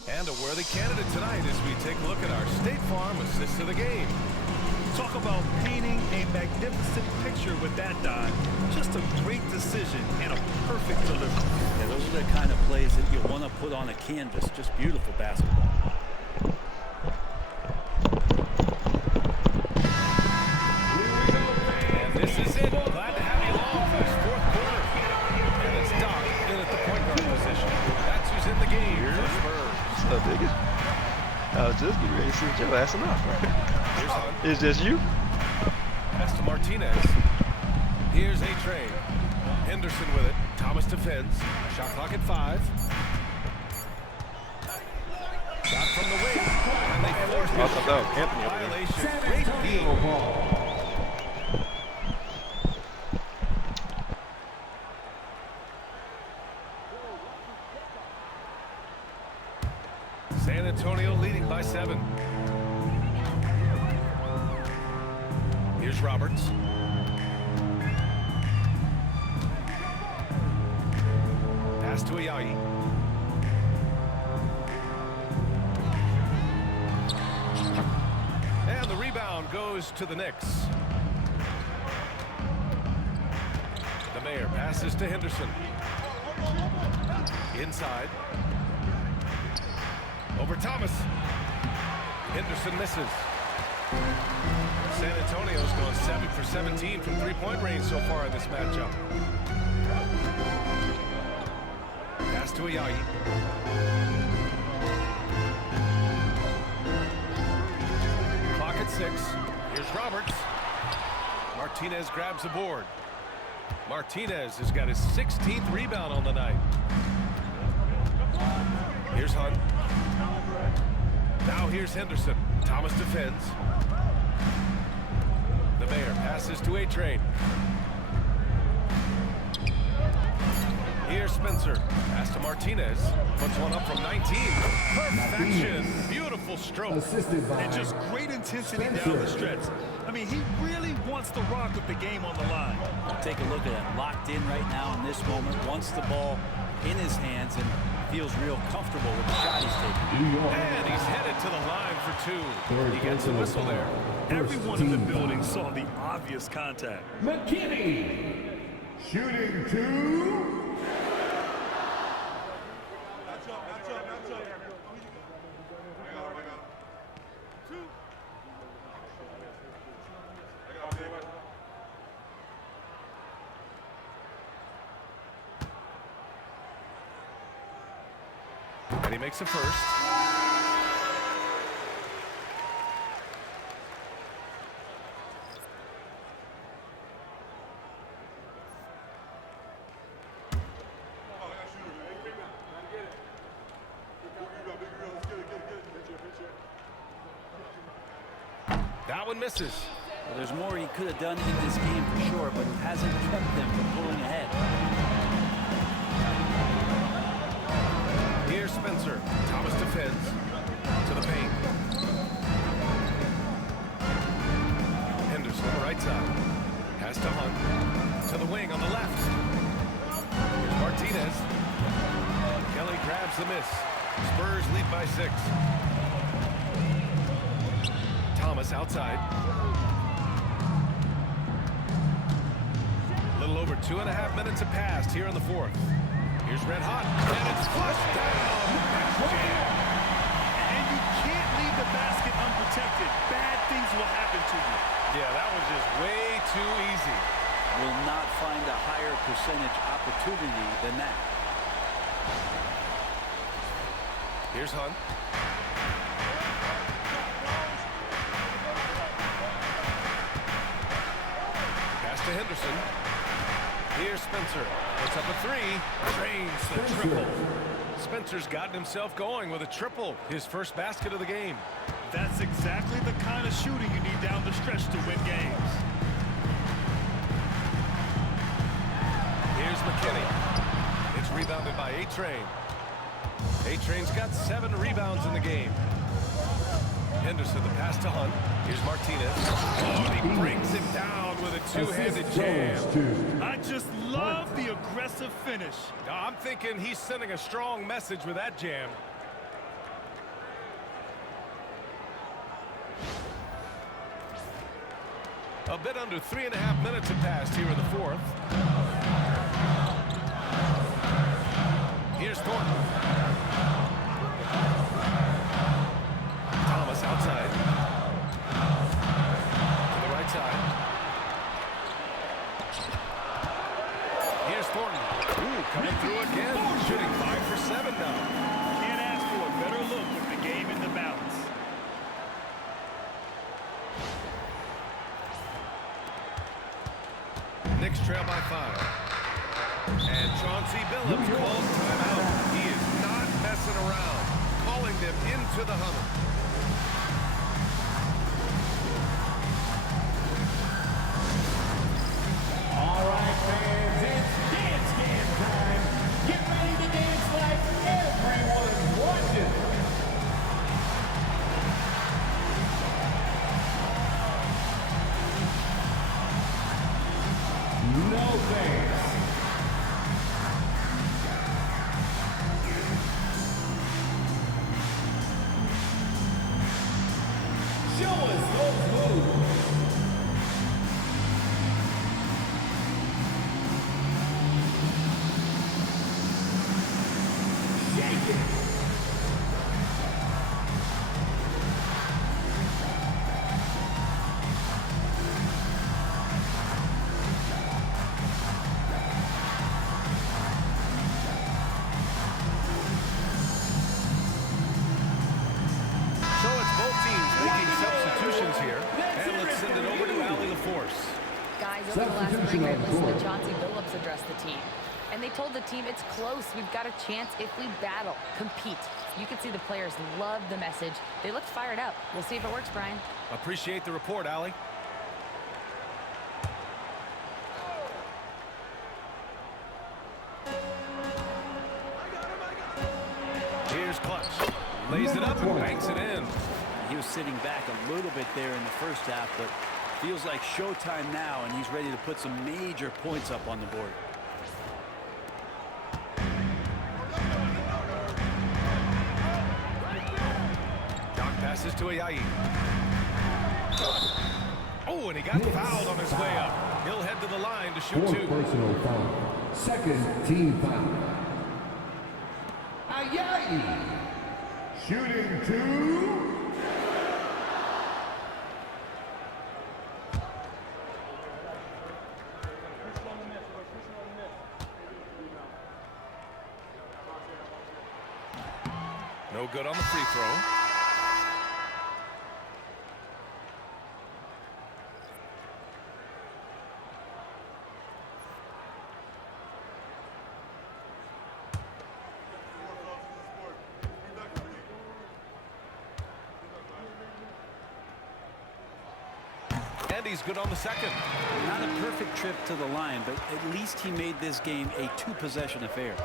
And a worthy candidate tonight as we take a look at our State Farm assist of the game. Talk about painting a magnificent picture with that dive. Just a great decision and a perfect delivery. Yeah, those are the kind of plays that you want to put on a canvas. Just beautiful basketball. And this is it. Glad to have you along for this fourth quarter. And it's Doc in at the point guard position. That's who's in the game for the Spurs. What's up, nigga? I was just getting ready to sit your ass enough. Here's Hunt. It's just you? Pass to Martinez. Here's A-Train. Henderson with it. Thomas defends. Shot clock at 5. Shot from the wing. And they force I thought that was Anthony over there. violation. Great deal. San Antonio leading by 7. Here's Roberts. Pass to Ayayi. And the rebound goes to the Knicks. The Mayor passes to Henderson. Inside. Over Thomas. Henderson misses. San Antonio's gone 7 for 17 from three-point range so far in this matchup. Pass to Ayayi. Clock at 6. Here's Roberts. Martinez grabs the board. Martinez has got his 16th rebound on the night. Here's Hunt. Now here's Henderson. Thomas defends. The Mayor passes to A-Train. Here's Spencer. Pass to Martinez. Puts one up from 19. Perfection. Beautiful stroke. Assisted by And just great intensity Spencer. down the stretch. I mean, he really wants to rock with the game on the line. Take a look at it. Locked in right now in this moment. Wants the ball in his hands and feels real comfortable with the shot he's taking. And he's headed to the line for two. He gets a whistle there. Everyone in the building saw the obvious contact. McKinney. Shooting 2. And he makes a first. That one misses. Well, there's more he could have done in this game for sure, but it hasn't kept them from pulling ahead. Here's Spencer. Thomas defends. To the paint. Henderson, right side. Pass to Hunt. To the wing on the left. Here's Martinez. Kelly grabs the miss. Spurs lead by 6. Thomas outside. A little over 2.5 minutes have passed here in the 4th. Here's Red Hot, and it's flushed down. And you can't leave the basket unprotected. Bad things will happen to you. Yeah, that was just way too easy. Will not find a higher percentage opportunity than that. Here's Hunt. Pass to Henderson. Here's Spencer. Puts up a 3. Drains the triple. Spencer's gotten himself going with a triple. His first basket of the game. That's exactly the kind of shooting you need down the stretch to win games. Here's McKinney. It's rebounded by A-Train. A-Train's got 7 rebounds in the game. Henderson, the pass to Hunt. Here's Martinez. Oh, and he brings him down with a two-handed jam. I just love the aggressive finish. I'm thinking he's sending a strong message with that jam. A bit under 3.5 minutes have passed here in the 4th. Here's Thornton. Thomas outside. To the right side. Here's Thornton. Ooh, coming through again. Shooting 5 for 7 now. Can't ask for a better look with the game in the balance. Knicks trail by 5. And Chauncey Billups calls timeout. He is not messing around. Calling them into the huddle. All right, fans, it's dance time. Get ready to dance like everyone's watching. No thanks. Show us those moves. Shake it. So it's both teams making substitutions here. And let's send it over to Allie LaForce. Guys, over the last 3 years, listen to Chauncey Billups address the team. And they told the team, it's close. We've got a chance if we battle, compete. You can see the players love the message. They look fired up. We'll see if it works, Brian. Appreciate the report, Allie. Clutch. Lays it up and banks it in. He was sitting back a little bit there in the first half, but feels like showtime now, and he's ready to put some major points up on the board. Doc passes to Ayayi. Oh, and he got fouled on his way up. He'll head to the line to shoot 2. Personal foul. Second team foul. Ayayi. Shooting 2. No good on the free throw. And he's good on the second. Not a perfect trip to the line, but at least he made this game a 2-possession affair.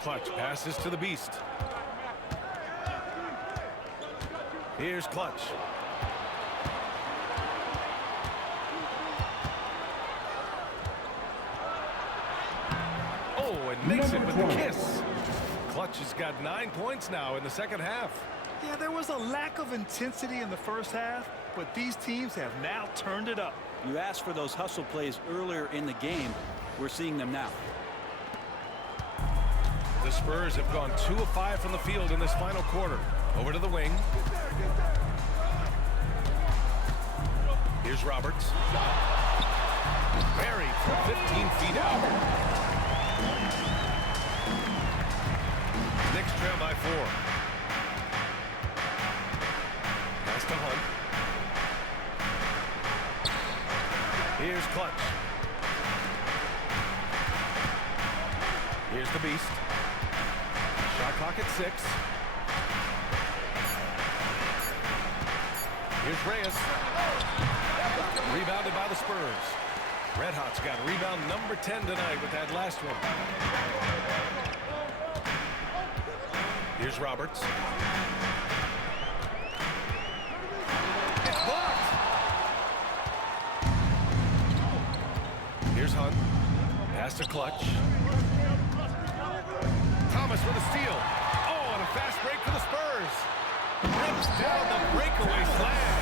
Clutch passes to the beast. Here's Clutch. Oh, and makes it with the kiss. Clutch has got 9 points now in the second half. Yeah, there was a lack of intensity in the first half, but these teams have now turned it up. You asked for those hustle plays earlier in the game. We're seeing them now. The Spurs have gone 2 of 5 from the field in this final quarter. Over to the wing. Here's Roberts. Buried from 15 feet out. Knicks trail by 4. Pass to Hunt. Here's Clutch. Here's the beast. Shot clock at 6. Here's Reyes. Rebounded by the Spurs. Red Hot's got rebound number 10 tonight with that last one. Here's Roberts. It's blocked. Here's Hunt. Pass to Clutch. Thomas with a steal. Oh, and a fast break for the Spurs. Rips down the breakaway slam.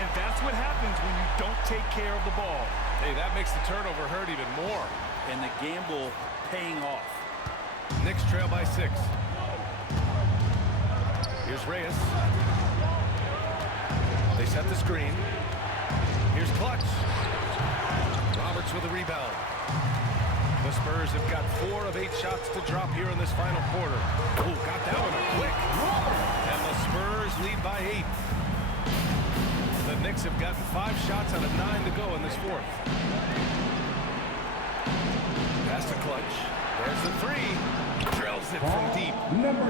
And that's what happens when you don't take care of the ball. Hey, that makes the turnover hurt even more. And the gamble paying off. Knicks trail by 6. Here's Reyes. They set the screen. Here's Clutch. Roberts with a rebound. The Spurs have got 4 of 8 shots to drop here in this final quarter. Oh, got that one quick. And the Spurs lead by 8. The Knicks have gotten 5 shots out of 9 to go in this fourth. Pass to Clutch. There's the 3. Drills it from deep.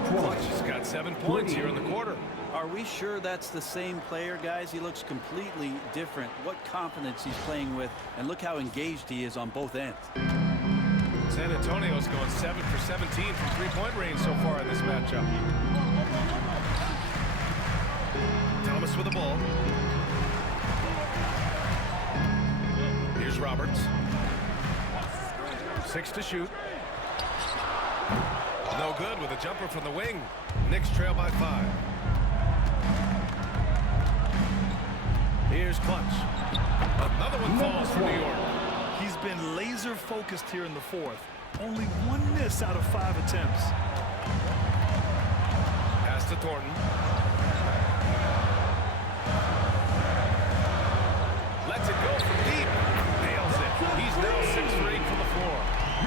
Clutch has got 7 points here in the quarter. Are we sure that's the same player, guys? He looks completely different. What confidence he's playing with, and look how engaged he is on both ends. San Antonio's going 7 for 17 from three-point range so far in this matchup. Thomas with the ball. Here's Roberts. 6 to shoot. No good with a jumper from the wing. Knicks trail by 5. Here's Clutch. Another one falls for New York. He's been laser focused here in the fourth. Only 1 miss out of 5 attempts. Pass to Thornton. Lets it go from deep. Nails it. He's now 6 for 8 from the floor.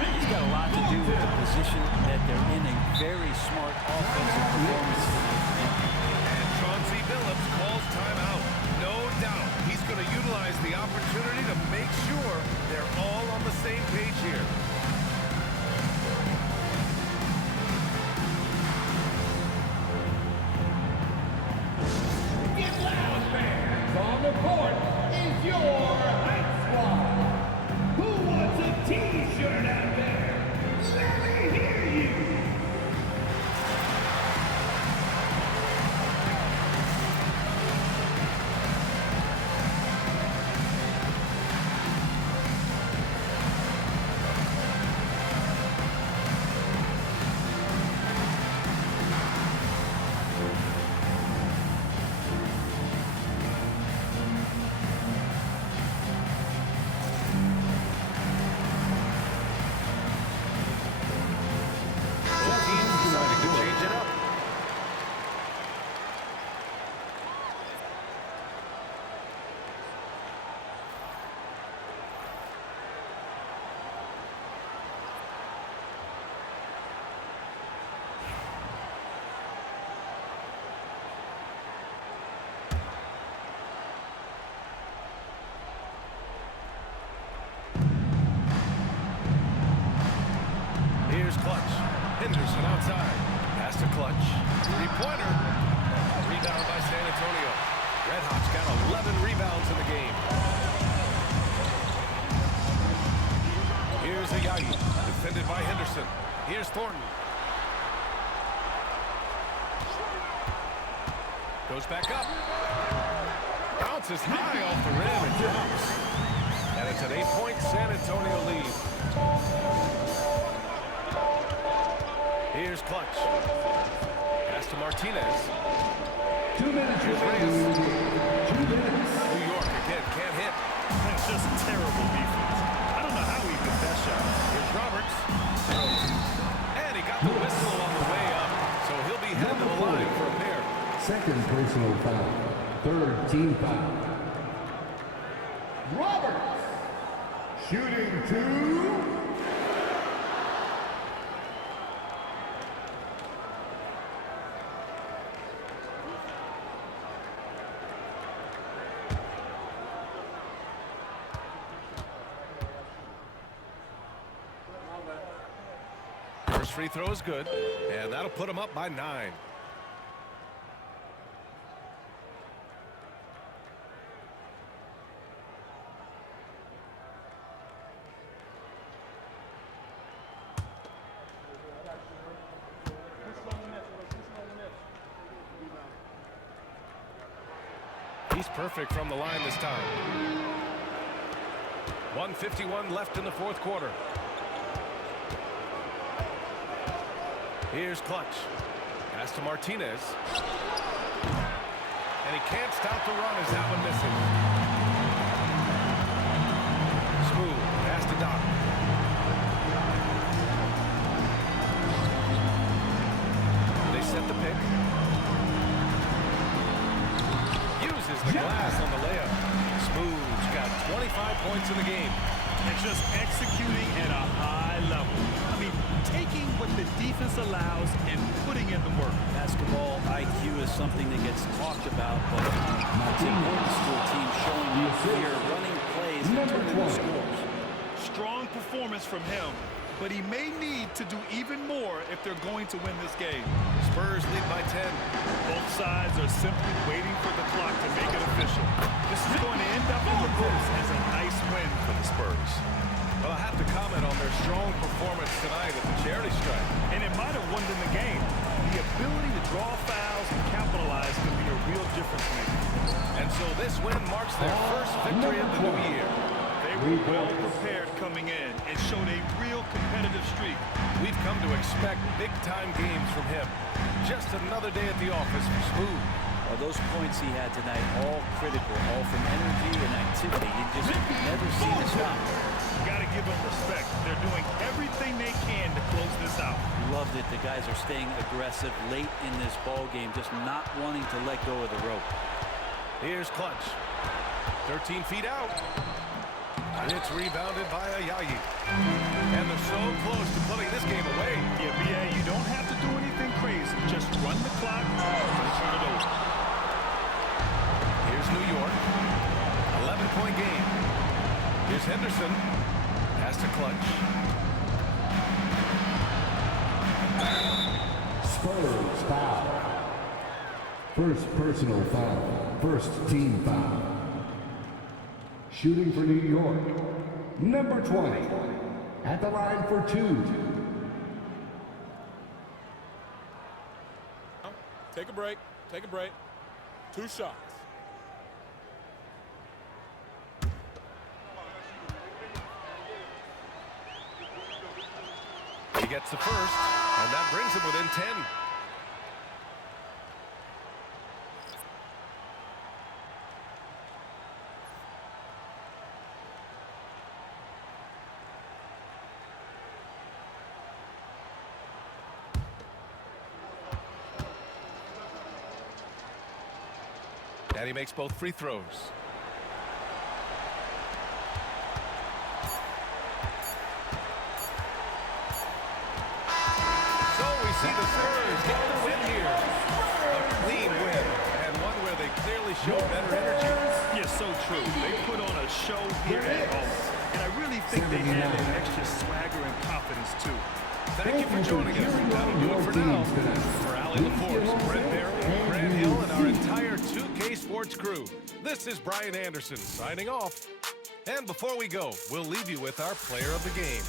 He's got a lot to do with the position that they're in. A very smart offensive performance. And Chauncey Billups calls timeout. No doubt he's going to utilize the opportunity to make sure they're all on the same page here. Get loud, fans! On the court is your hype squad. Who wants a t-shirt out there? Let me hear you! Henderson outside. Pass to Clutch. Three-pointer. Rebound by San Antonio. Redhawks got 11 rebounds in the game. Here's Ayayi, defended by Henderson. Here's Thornton. Goes back up. Bounces high off the rim and drops. And it's an 8-point San Antonio lead. Here's Clutch. Pass to Martinez. 2 minutes. Here's Reyes. 2 minutes. New York again can't hit. That's just terrible defense. I don't know how he missed that shot. Here's Roberts. And he got the whistle on the way up, so he'll be headed to the line for a pair. Second personal foul. Third team foul. Roberts. Shooting 2. First free throw is good, and that'll put him up by 9. He's perfect from the line this time. 1:51 left in the fourth quarter. Here's Clutch. Pass to Martinez. And he can't stop the run as that one misses. Smooth. Pass to Doc. They set the pick. Uses the glass on the layup. Smooth's got 25 points in the game. It's just executing at a high level. I mean, taking what the defense allows and putting in the work. Basketball IQ is something that gets talked about, but it's important to a team showing up here, running plays, and turning the scores. Strong performance from him, but he may need to do even more if they're going to win this game. Spurs lead by 10. Both sides are simply waiting for the clock to make it official. This is going to end up in the books as a nice win for the Spurs. Well, I have to comment on their strong performance tonight at the charity strike. And it might have won them the game. The ability to draw fouls and capitalize can be a real difference maker. And so this win marks their first victory of the new year. They were well prepared coming in and showed a real competitive streak. We've come to expect big-time games from him. Just another day at the office for Smooth. Well, those points he had tonight, all critical, all from energy and activity. You just never seen it stop. Got to give them respect. They're doing everything they can to close this out. Loved it. The guys are staying aggressive late in this ball game, just not wanting to let go of the rope. Here's Clutch. 13 feet out. It's rebounded by Ayayi. And they're so close to putting this game away. Yeah, BA, you don't have to do anything crazy. Just run the clock and turn it over. Here's New York. 11-point game. Here's Henderson. Pass to Clutch. Spurs foul. First personal foul. First team foul. Shooting for New York. Number 20. At the line for 2. Take a break. Take a break. 2 shots. He gets the first, and that brings him within 10. And he makes both free throws. So we see the Spurs get the win here. A clean win, and one where they clearly showed better energy. Yeah, so true. They put on a show here at home. And I really think they had an extra swagger and confidence, too. Thank you for joining us. That'll do it for now. For Allie LaForce, Brent Barry, Grant Hill, and our entire 2K Sports crew, this is Brian Anderson signing off. And before we go, we'll leave you with our player of the game.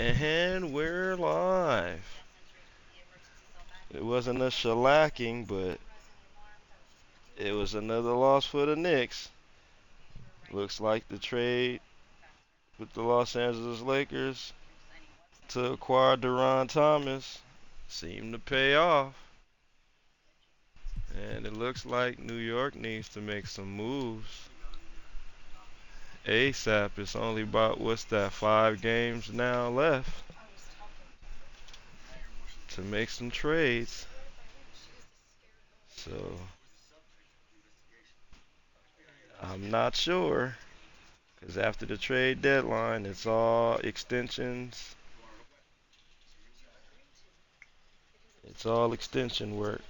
And we're live. It wasn't a shellacking, but it was another loss for the Knicks. Looks like the trade with the Los Angeles Lakers to acquire Deron Thomas seemed to pay off. And it looks like New York needs to make some moves. ASAP. It's only about, what's that, 5 games now left to make some trades. So I'm not sure, because after the trade deadline, it's all extensions. It's all extension work.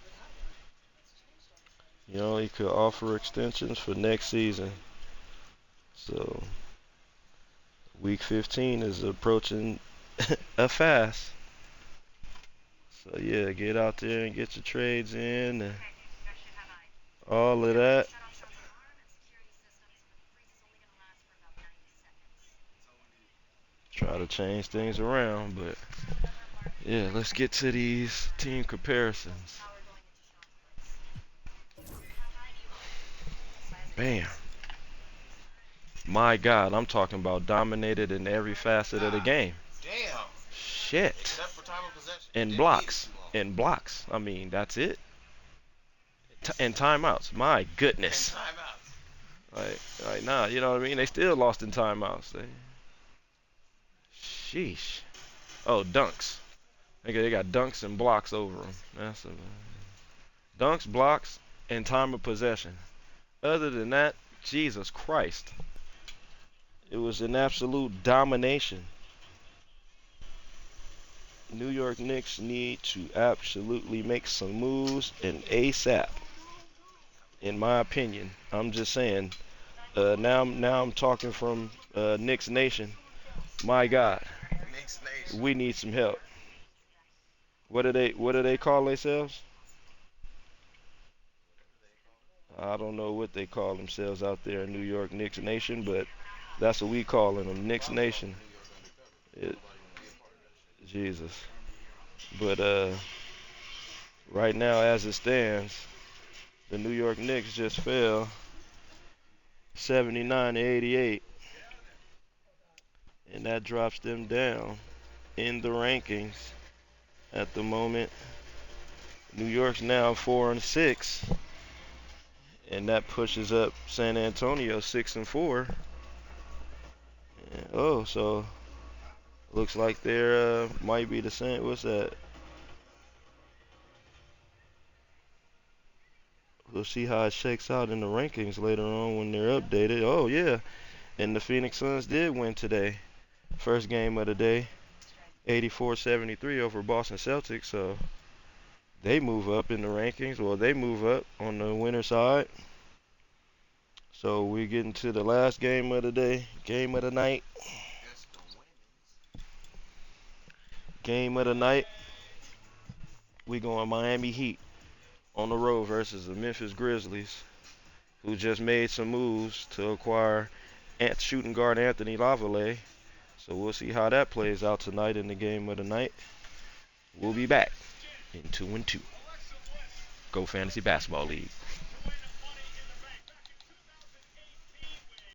You know, he could offer extensions for next season. So week 15 is approaching fast. So yeah, get out there and get your trades in and all of that. Try to change things around, but yeah, let's get to these team comparisons. Bam. My God, I'm talking about dominated in every facet of the game. Damn. Shit. Except for time of possession. In blocks. In blocks. I mean, that's it. And timeouts. My goodness. And timeouts. Like, nah, you know what I mean? They still lost in timeouts. Sheesh. Oh, dunks. They got dunks and blocks over them. That's dunks, blocks, and time of possession. Other than that, Jesus Christ. It was an absolute domination. New York Knicks need to absolutely make some moves and ASAP. In my opinion, I'm just saying. Now I'm talking from Knicks Nation. My God, Knicks Nation. we need some help. What do they call themselves? I don't know what they call themselves out there in New York, Knicks Nation, but that's what we calling them, Knicks Nation. It, Jesus. But right now, as it stands, the New York Knicks just fell 79 to 88, and that drops them down in the rankings at the moment. New York's now 4-6, and that pushes up San Antonio 6-4. Oh, so looks like they're might be the same. What's that? We'll see how it shakes out in the rankings later on when they're updated. Oh yeah, and the Phoenix Suns did win today. First game of the day, 84-73 over Boston Celtics. So they move up in the rankings. Well, they move up on the winner side. So we're getting to the last game of the day, game of the night. Game of the night. We going Miami Heat on the road versus the Memphis Grizzlies, who just made some moves to acquire shooting guard Anthony Lavallee. So we'll see how that plays out tonight in the game of the night. We'll be back in 2-2. Go Fantasy Basketball League.